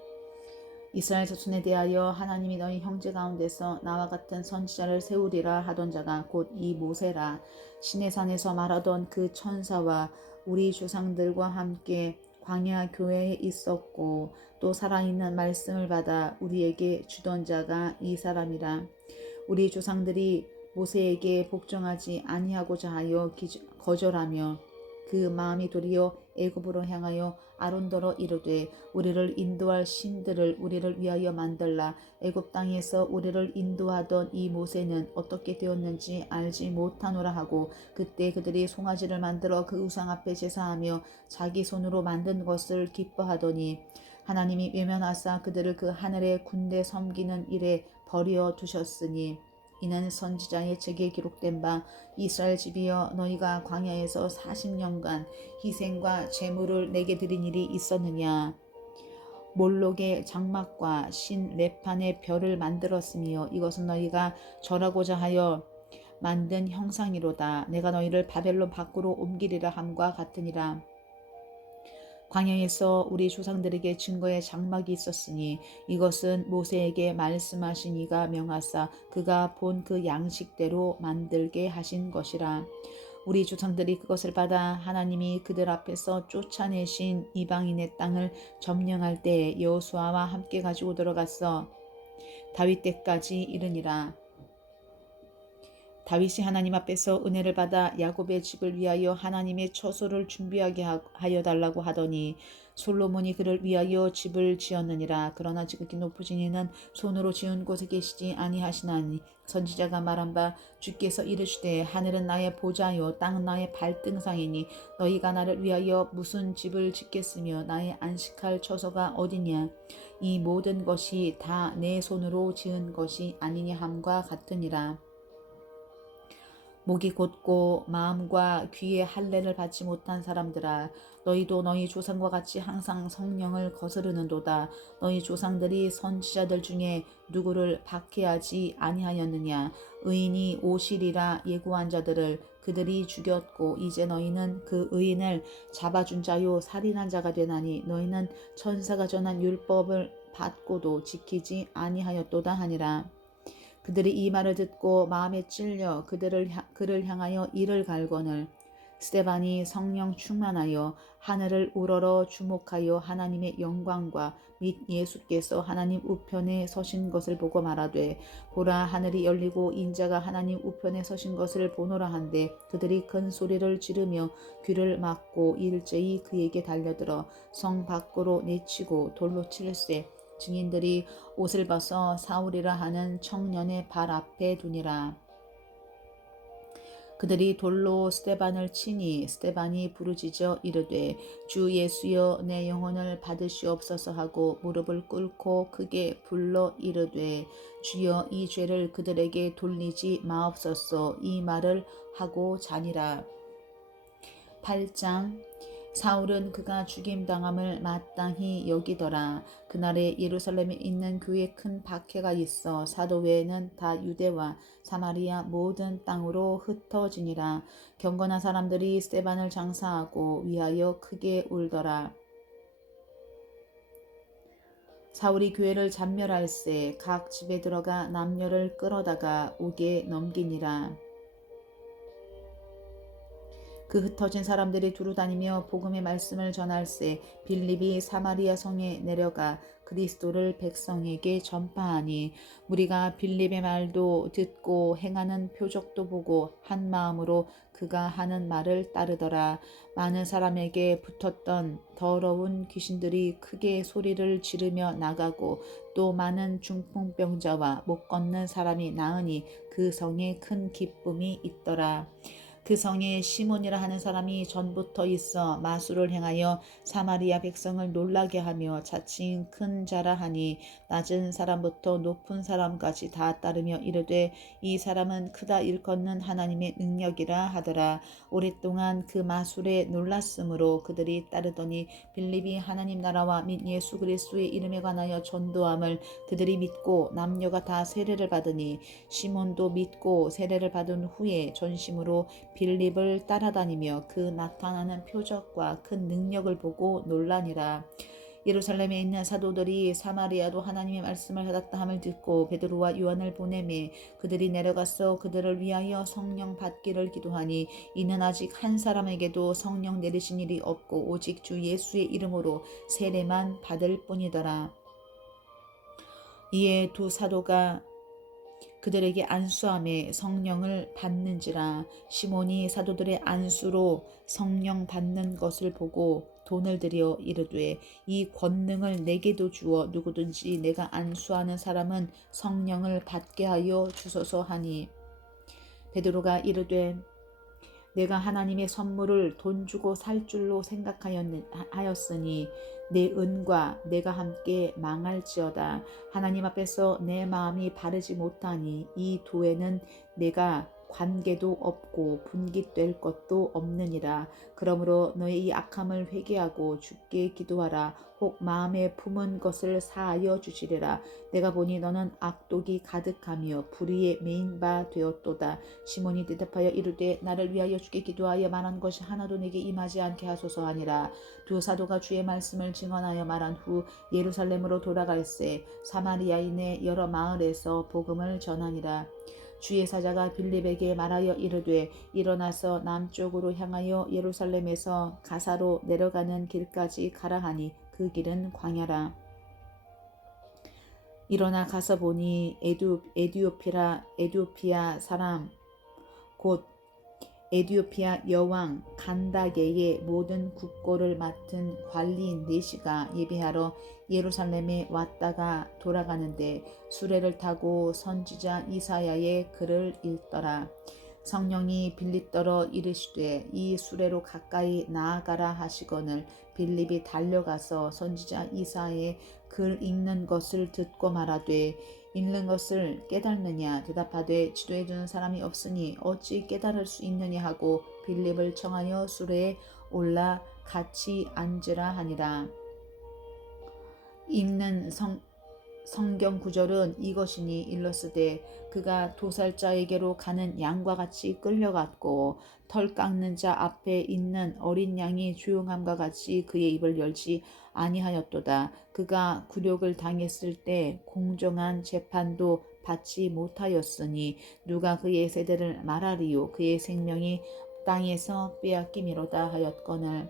이스라엘 자손에 대하여 하나님이 너희 형제 가운데서 나와 같은 선지자를 세우리라 하던 자가 곧 이 모세라. 시내산에서 말하던 그 천사와 우리 조상들과 함께 광야 교회에 있었고 또 살아있는 말씀을 받아 우리에게 주던 자가 이 사람이라. 우리 조상들이 모세에게 복종하지 아니하고자 하여 거절하며 그 마음이 도리어 애굽으로 향하여 아론더러 이르되 우리를 인도할 신들을 우리를 위하여 만들라. 애굽 땅에서 우리를 인도하던 이 모세는 어떻게 되었는지 알지 못하노라 하고 그때 그들이 송아지를 만들어 그 우상 앞에 제사하며 자기 손으로 만든 것을 기뻐하더니 하나님이 외면하사 그들을 그 하늘의 군대 섬기는 일에 버려 두셨으니 이는 선지자의 책에 기록된 바 이스라엘 집이여 너희가 광야에서 40년간 희생과 제물을 내게 드린 일이 있었느냐. 몰록의 장막과 신 레판의 별을 만들었으며 이것은 너희가 절하고자 하여 만든 형상이로다. 내가 너희를 바벨론 밖으로 옮기리라 함과 같으니라. 광야에서 우리 조상들에게 증거의 장막이 있었으니 이것은 모세에게 말씀하신 이가 명하사 그가 본 그 양식대로 만들게 하신 것이라. 우리 조상들이 그것을 받아 하나님이 그들 앞에서 쫓아내신 이방인의 땅을 점령할 때 여호수아와 함께 가지고 들어갔어 다윗 때까지 이르니라. 다윗이 하나님 앞에서 은혜를 받아 야곱의 집을 위하여 하나님의 처소를 준비하게 하여 달라고 하더니 솔로몬이 그를 위하여 집을 지었느니라. 그러나 지극히 높으신 이는 손으로 지은 곳에 계시지 아니하시나니 선지자가 말한 바 주께서 이르시되 하늘은 나의 보좌요 땅은 나의 발등상이니 너희가 나를 위하여 무슨 집을 짓겠으며 나의 안식할 처소가 어디냐. 이 모든 것이 다 내 손으로 지은 것이 아니냐 함과 같으니라. 목이 곧고 마음과 귀의 할례를 받지 못한 사람들아, 너희도 너희 조상과 같이 항상 성령을 거스르는도다. 너희 조상들이 선지자들 중에 누구를 박해하지 아니하였느냐. 의인이 오시리라 예고한 자들을 그들이 죽였고 이제 너희는 그 의인을 잡아준 자요 살인한 자가 되나니 너희는 천사가 전한 율법을 받고도 지키지 아니하였도다 하니라. 그들이 이 말을 듣고 마음에 찔려 그를 향하여 이를 갈거늘 스데반이 성령 충만하여 하늘을 우러러 주목하여 하나님의 영광과 및 예수께서 하나님 우편에 서신 것을 보고 말하되 보라 하늘이 열리고 인자가 하나님 우편에 서신 것을 보노라 한데 그들이 큰 소리를 지르며 귀를 막고 일제히 그에게 달려들어 성 밖으로 내치고 돌로 칠세 증인들이 옷을 벗어 사울이라 하는 청년의 발 앞에 두니라. 그들이 돌로 스데반을 치니 스데반이 부르짖어 이르되 주 예수여 내 영혼을 받으시옵소서 하고 무릎을 꿇고 크게 불러 이르되 주여 이 죄를 그들에게 돌리지 마옵소서. 이 말을 하고 자니라. 8장 사울은 그가 죽임당함을 마땅히 여기더라. 그날에 예루살렘에 있는 교회에 큰 박해가 있어 사도 외에는 다 유대와 사마리아 모든 땅으로 흩어지니라. 경건한 사람들이 스데반을 장사하고 위하여 크게 울더라. 사울이 교회를 잔멸할세 각 집에 들어가 남녀를 끌어다가 옥에 넘기니라. 그 흩어진 사람들이 두루다니며 복음의 말씀을 전할세 빌립이 사마리아 성에 내려가 그리스도를 백성에게 전파하니 무리가 빌립의 말도 듣고 행하는 표적도 보고 한 마음으로 그가 하는 말을 따르더라. 많은 사람에게 붙었던 더러운 귀신들이 크게 소리를 지르며 나가고 또 많은 중풍병자와 못 걷는 사람이 나으니 그 성에 큰 기쁨이 있더라. 그 성에 시몬이라 하는 사람이 전부터 있어 마술을 행하여 사마리아 백성을 놀라게 하며 자칭 큰 자라 하니 낮은 사람부터 높은 사람까지 다 따르며 이르되 이 사람은 크다 일컫는 하나님의 능력이라 하더라. 오랫동안 그 마술에 놀랐으므로 그들이 따르더니 빌립이 하나님 나라와 및 예수 그리스도의 이름에 관하여 전도함을 그들이 믿고 남녀가 다 세례를 받으니 시몬도 믿고 세례를 받은 후에 전심으로 빌립을 따라다니며 그 나타나는 표적과 큰 능력을 보고 놀라니라. 예루살렘에 있는 사도들이 사마리아도 하나님의 말씀을 받았다 함을 듣고 베드로와 요한을 보내매 그들이 내려가서 그들을 위하여 성령 받기를 기도하니 이는 아직 한 사람에게도 성령 내리신 일이 없고 오직 주 예수의 이름으로 세례만 받을 뿐이더라. 이에 두 사도가 그들에게 안수함에 성령을 받는지라. 시몬이 사도들의 안수로 성령 받는 것을 보고 돈을 들여 이르되 이 권능을 내게도 주어 누구든지 내가 안수하는 사람은 성령을 받게 하여 주소서 하니 베드로가 이르되 내가 하나님의 선물을 돈 주고 살 줄로 생각하였으니 내 은과 내가 함께 망할지어다. 하나님 앞에서 내 마음이 바르지 못하니 이 도에는 내가 관계도 없고 분깃될 것도 없느니라. 그러므로 너의 이 악함을 회개하고 주께 기도하라. 혹 마음에 품은 것을 사하여 주시리라. 내가 보니 너는 악독이 가득하며 불의에 메인 바 되었도다. 시몬이 대답하여 이르되 나를 위하여 주께 기도하여 말한 것이 하나도 내게 임하지 않게 하소서 하니라. 두 사도가 주의 말씀을 증언하여 말한 후 예루살렘으로 돌아갈새 사마리아인의 여러 마을에서 복음을 전하니라. 주의 사자가 빌립에게 말하여 이르되 일어나서 남쪽으로 향하여 예루살렘에서 가사로 내려가는 길까지 가라 하니 그 길은 광야라. 일어나 가서 보니 에디오피아 사람 곧 에디오피아 여왕 간다게의 모든 국고를 맡은 관리인 네시가 예배하러 예루살렘에 왔다가 돌아가는데 수레를 타고 선지자 이사야의 글을 읽더라. 성령이 빌립더러 이르시되 이 수레로 가까이 나아가라 하시거늘 빌립이 달려가서 선지자 이사야의 글 읽는 것을 듣고 말하되 읽는 것을 깨닫느냐 대답하되 지도해 주는 사람이 없으니 어찌 깨달을 수 있느냐 하고 빌립을 청하여 수레에 올라 같이 앉으라 하니라. 읽는 성경 구절은 이것이니 일러스되 그가 도살자에게로 가는 양과 같이 끌려갔고 털 깎는 자 앞에 있는 어린 양이 조용함과 같이 그의 입을 열지 아니하였도다. 그가 굴욕을 당했을 때 공정한 재판도 받지 못하였으니 누가 그의 세대를 말하리요. 그의 생명이 땅에서 빼앗김이로다 하였거늘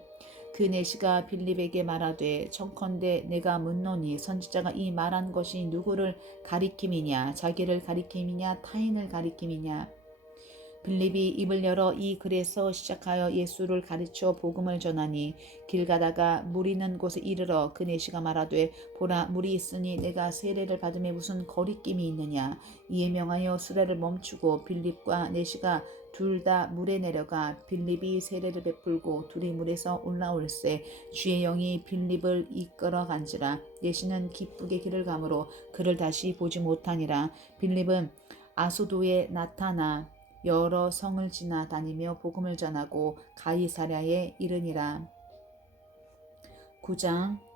그 네시가 빌립에게 말하되 청컨대 내가 묻노니 선지자가 이 말한 것이 누구를 가리킴이냐 자기를 가리킴이냐 타인을 가리킴이냐. 빌립이 입을 열어 이 글에서 시작하여 예수를 가르쳐 복음을 전하니 길 가다가 물 있는 곳에 이르러 그 네시가 말하되 보라 물이 있으니 내가 세례를 받음에 무슨 거리낌이 있느냐. 이에 명하여 수레를 멈추고 빌립과 네시가 둘 다 물에 내려가 빌립이 세례를 베풀고 둘이 물에서 올라올새 주의 영이 빌립을 이끌어 간지라. 네시는 기쁘게 길을 가므로 그를 다시 보지 못하니라. 빌립은 아소도에 나타나 여러 성을 지나다니며 복음을 전하고 가이사랴에 이르니라. 9장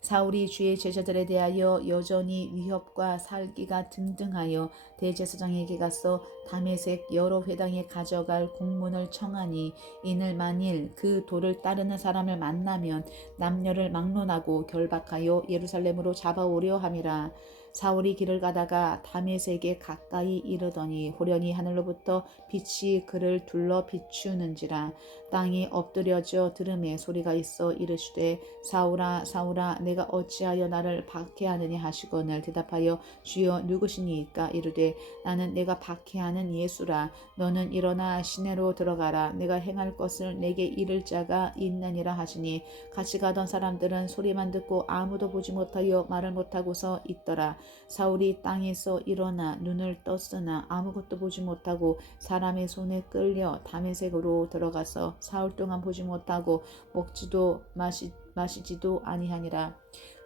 사울이 주의 제자들에 대하여 여전히 위협과 살기가 등등하여 대제사장에게 가서 다메섹 여러 회당에 가져갈 공문을 청하니 이는 만일 그 도를 따르는 사람을 만나면 남녀를 막론하고 결박하여 예루살렘으로 잡아오려 함이라. 사울이 길을 가다가 다메섹에 가까이 이르더니 호련히 하늘로부터 빛이 그를 둘러 비추는지라. 땅이 엎드려져 들음에 소리가 있어 이르시되 사울아 사울아 내가 어찌하여 나를 박해하느냐 하시거늘 대답하여 주여 누구시니까 이르되 나는 내가 박해하는 예수라. 너는 일어나 시내로 들어가라. 내가 행할 것을 내게 이를 자가 있느니라 하시니 같이 가던 사람들은 소리만 듣고 아무도 보지 못하여 말을 못하고서 있더라. 사울이 땅에서 일어나 눈을 떴으나 아무것도 보지 못하고 사람의 손에 끌려 다메섹으로 들어가서 사흘 동안 보지 못하고 먹지도 마시지도 아니하니라.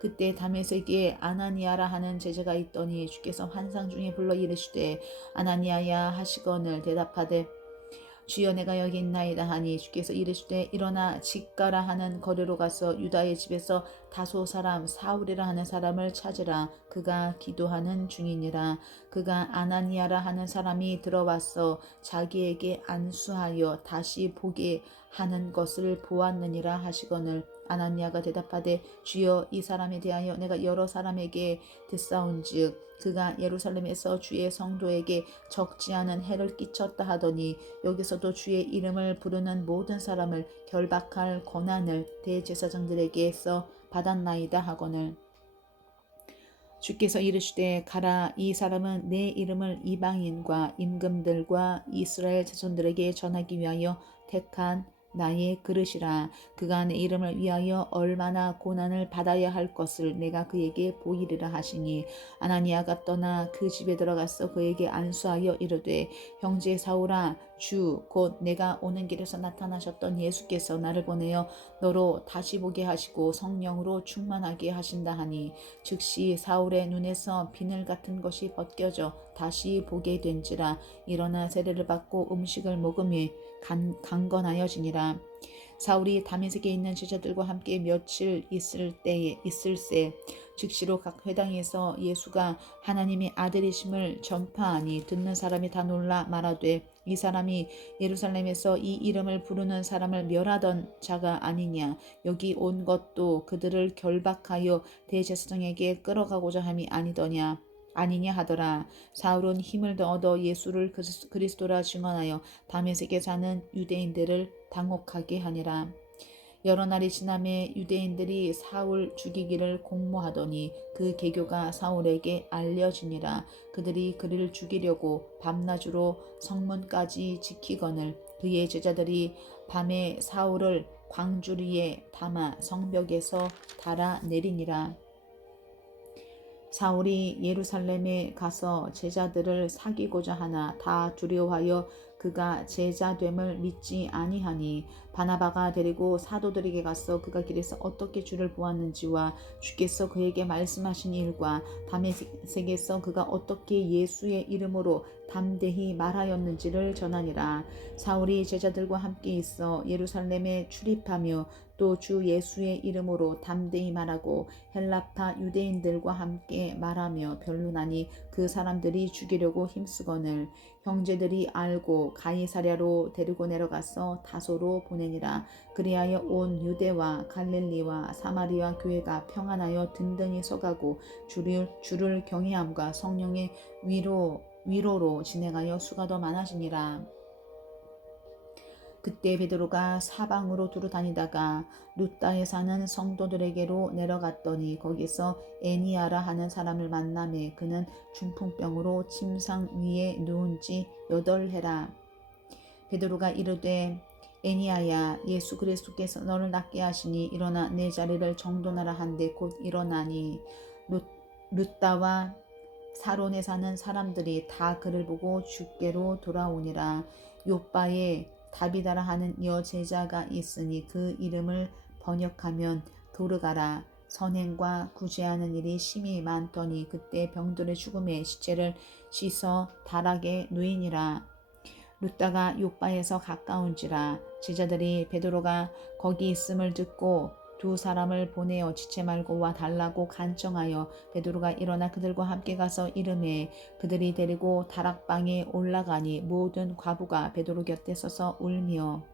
그때 다메섹에 아나니아라 하는 제자가 있더니 주께서 환상 중에 불러 이르시되 아나니아야 하시거늘 대답하되 주여 내가 여기 있나이다 하니 주께서 이르시되 일어나 직가라 하는 거리로 가서 유다의 집에서 다소 사람 사울이라 하는 사람을 찾으라. 그가 기도하는 중이니라. 그가 아나니아라 하는 사람이 들어와서 자기에게 안수하여 다시 보게 하는 것을 보았느니라 하시거늘 아나니아가 대답하되 주여 이 사람에 대하여 내가 여러 사람에게 듣사온즉 그가 예루살렘에서 주의 성도에게 적지 않은 해를 끼쳤다 하더니 여기서도 주의 이름을 부르는 모든 사람을 결박할 권한을 대제사장들에게서 받았나이다 하거늘 주께서 이르시되 가라. 이 사람은 내 이름을 이방인과 임금들과 이스라엘 자손들에게 전하기 위하여 택한 나의 그릇이라. 그가 내 이름을 위하여 얼마나 고난을 받아야 할 것을 내가 그에게 보이리라 하시니 아나니아가 떠나 그 집에 들어가서 그에게 안수하여 이르되 형제 사울아 주 곧 내가 오는 길에서 나타나셨던 예수께서 나를 보내어 너로 다시 보게 하시고 성령으로 충만하게 하신다 하니 즉시 사울의 눈에서 비늘 같은 것이 벗겨져 다시 보게 된지라. 일어나 세례를 받고 음식을 먹으며 강건하여지니라. 사울이 다메섹에 있는 제자들과 함께 며칠 있을새 즉시로 각 회당에서 예수가 하나님의 아들이심을 전파하니 듣는 사람이 다 놀라 말하되 이 사람이 예루살렘에서 이 이름을 부르는 사람을 멸하던 자가 아니냐. 여기 온 것도 그들을 결박하여 대제사장에게 끌어가고자 함이 아니냐 하더라. 사울은 힘을 더 얻어 예수를 그리스도라 증언하여 다메섹에 사는 유대인들을 당혹하게 하니라. 여러 날이 지남에 유대인들이 사울 죽이기를 공모하더니 그 계교가 사울에게 알려지니라. 그들이 그를 죽이려고 밤낮으로 성문까지 지키거늘 그의 제자들이 밤에 사울을 광주리에 담아 성벽에서 달아내리니라. 사울이 예루살렘에 가서 제자들을 사귀고자 하나 다 두려워하여 그가 제자됨을 믿지 아니하니 바나바가 데리고 사도들에게 가서 그가 길에서 어떻게 주를 보았는지와 주께서 그에게 말씀하신 일과 다메섹에서 그가 어떻게 예수의 이름으로 담대히 말하였는지를 전하니라. 사울이 제자들과 함께 있어 예루살렘에 출입하며 또 주 예수의 이름으로 담대히 말하고 헬라파 유대인들과 함께 말하며 변론하니 그 사람들이 죽이려고 힘쓰거늘 형제들이 알고 가이사랴로 데리고 내려가서 다소로 보내니라. 그리하여 온 유대와 갈릴리와 사마리아 교회가 평안하여 든든히 서가고 주를 경외함과 성령의 위로로 진행하여 수가 더 많아지니라. 그때 베드로가 사방으로 두루 다니다가 룻다에 사는 성도들에게로 내려갔더니 거기서 애니아라 하는 사람을 만나매 그는 중풍병으로 침상 위에 누운 지 8해라. 베드로가 이르되 애니아야 예수 그리스도께서 너를 낫게 하시니 일어나 내 자리를 정돈하라 한데 곧 일어나니 룻다와 사론에 사는 사람들이 다 그를 보고 주께로 돌아오니라. 요바에 다비다라 하는 여제자가 있으니 그 이름을 번역하면 도르가라. 선행과 구제하는 일이 심히 많더니 그때 병들의 죽음에 시체를 씻어 다락에 누이니라. 룻다가 요바에서 가까운지라. 제자들이 베드로가 거기 있음을 듣고 2사람을 보내어 지체 말고 와 달라고 간청하여 베드로가 일어나 그들과 함께 가서 이르매 그들이 데리고 다락방에 올라가니 모든 과부가 베드로 곁에 서서 울며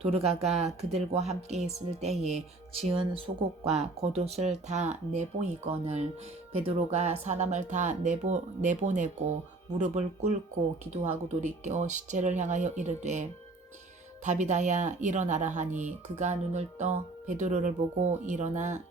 도르가가 그들과 함께 있을 때에 지은 속옷과 겉옷을 다 내보이거늘 베드로가 사람을 다 내보내고 무릎을 꿇고 기도하고 돌이켜 시체를 향하여 이르되 다비다야 일어나라 하니 그가 눈을 떠 베드로를 보고 일어나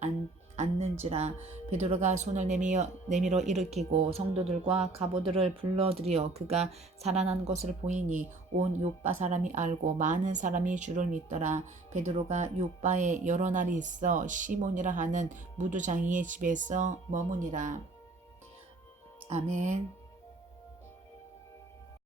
앉는지라. 베드로가 손을 내밀어 일으키고 성도들과 가보들을 불러들여 그가 살아난 것을 보이니 온 요빠 사람이 알고 많은 사람이 주를 믿더라. 베드로가 요빠에 여러 날이 있어 시몬이라 하는 무두장이의 집에서 머무니라. 아멘.